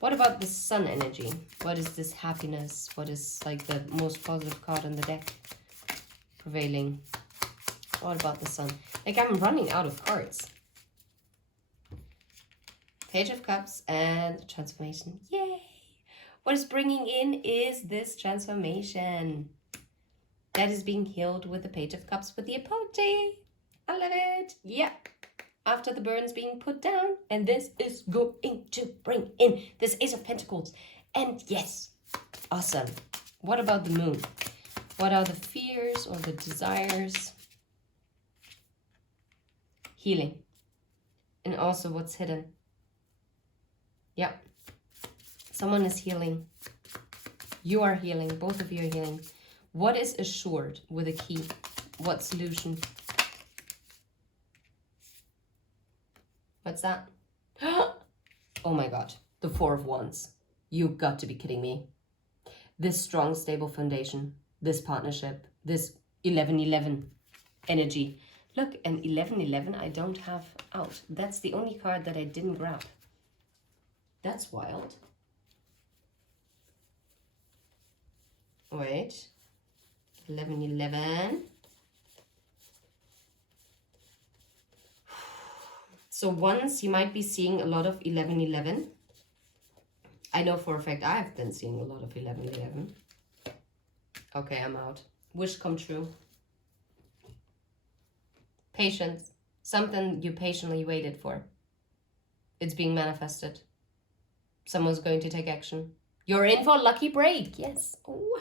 What about the Sun energy? What is this happiness? What is like the most positive card on the deck prevailing? What about the Sun? Like I'm running out of cards. Page of Cups and transformation. Yay! What is bringing in is this transformation that is being healed with the Page of Cups with the apology. I love it. Yeah. After the burdens being put down. And this is going to bring in this Ace of Pentacles. And yes, awesome. What about the Moon? What are the fears or the desires? Healing. And also what's hidden. Yeah. Someone is healing. You are healing. Both of you are healing. What is assured with a key? What solution? What's that? Oh my God. The Four of Wands. You've got to be kidding me. This strong, stable foundation. This partnership. This 11-11 energy. Look, and 1111 I don't have out. That's the only card that I didn't grab. That's wild. Wait. 1111. So once you might be seeing a lot of 1111. I know for a fact I've been seeing a lot of 1111. Okay, I'm out. Wish come true. Patience. Something you patiently waited for. It's being manifested. Someone's going to take action. You're in for a lucky break. Yes. Ooh.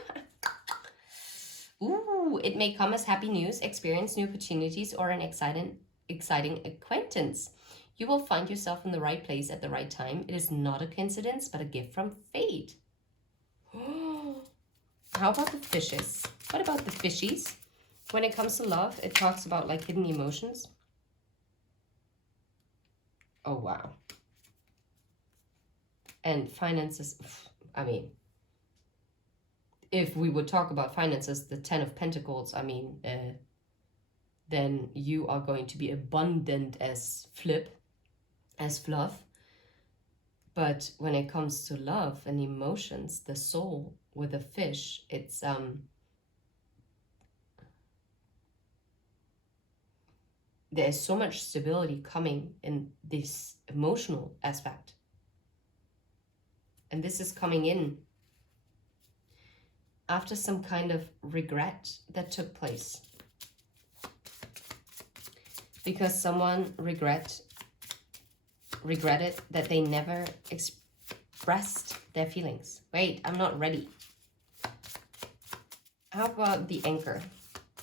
Ooh, it may come as happy news, experience new opportunities, or an exciting acquaintance. You will find yourself in the right place at the right time. It is not a coincidence, but a gift from fate. How about the fishes? What about the fishies? When it comes to love, it talks about like hidden emotions. Oh, wow. And finances, I mean, if we would talk about finances, the 10 of Pentacles, I mean, then you are going to be abundant as fluff. But when it comes to love and emotions, the soul with a fish, it's there's so much stability coming in this emotional aspect. And this is coming in after some kind of regret that took place. Because someone regretted that they never expressed their feelings. Wait, I'm not ready. How about the anchor?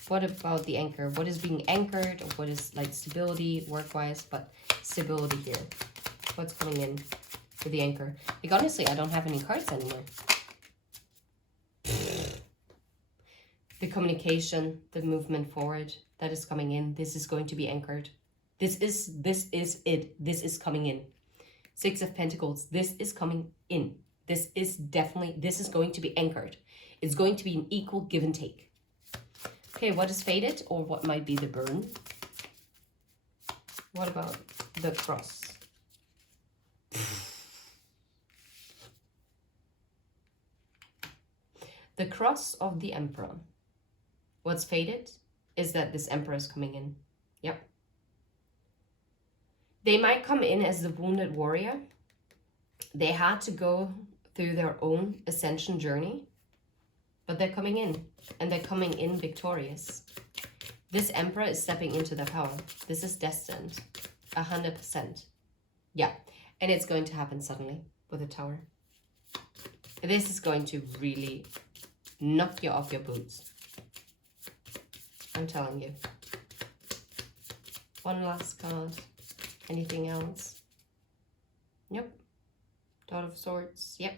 What about the anchor? What is being anchored? Or what is like stability work-wise? But stability here. What's coming in for the anchor? Like honestly, I don't have any cards anymore. The communication, the movement forward that is coming in. This is going to be anchored. This is it. This is coming in. 6 of Pentacles. This is coming in. This is going to be anchored. It's going to be an equal give and take. Okay, what is faded or what might be the burn? What about the cross? The cross of the Emperor. What's faded is that this Emperor is coming in. Yep. They might come in as the wounded warrior. They had to go through their own ascension journey, but they're coming in, and they're coming in victorious. This Emperor is stepping into their power. This is destined, 100%. Yeah, and it's going to happen suddenly with the Tower. This is going to really knock you off your boots. I'm telling you. One last card. Anything else? Yep. Thought of Swords. Yep.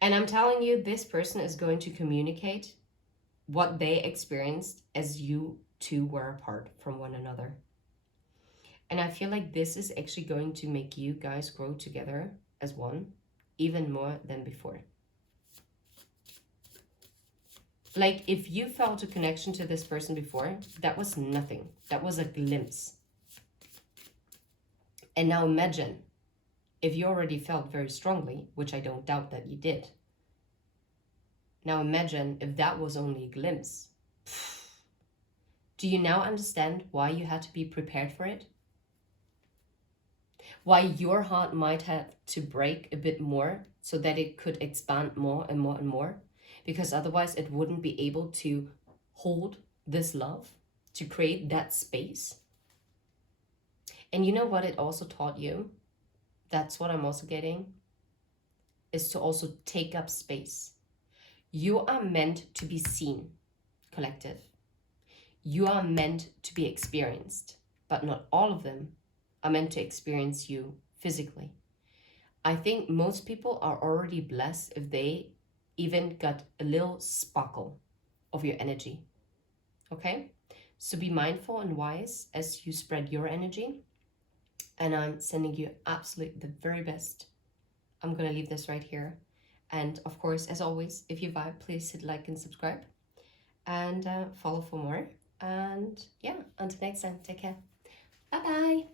And I'm telling you, this person is going to communicate what they experienced as you two were apart from one another. And I feel like this is actually going to make you guys grow together as one, even more than before. Like, if you felt a connection to this person before, that was nothing. That was a glimpse. And now imagine if you already felt very strongly, which I don't doubt that you did. Now imagine if that was only a glimpse. Do you now understand why you had to be prepared for it? Why your heart might have to break a bit more so that it could expand more and more and more? Because otherwise it wouldn't be able to hold this love, to create that space. And you know what it also taught you? That's what I'm also getting, is to also take up space. You are meant to be seen, collective. You are meant to be experienced, but not all of them are meant to experience you physically. I think most people are already blessed if they even got a little sparkle of your energy. Okay? So be mindful and wise as you spread your energy. And I'm sending you absolutely the very best. I'm going to leave this right here. And of course, as always, if you vibe, please hit like and subscribe. And follow for more. And yeah, until next time, take care. Bye bye.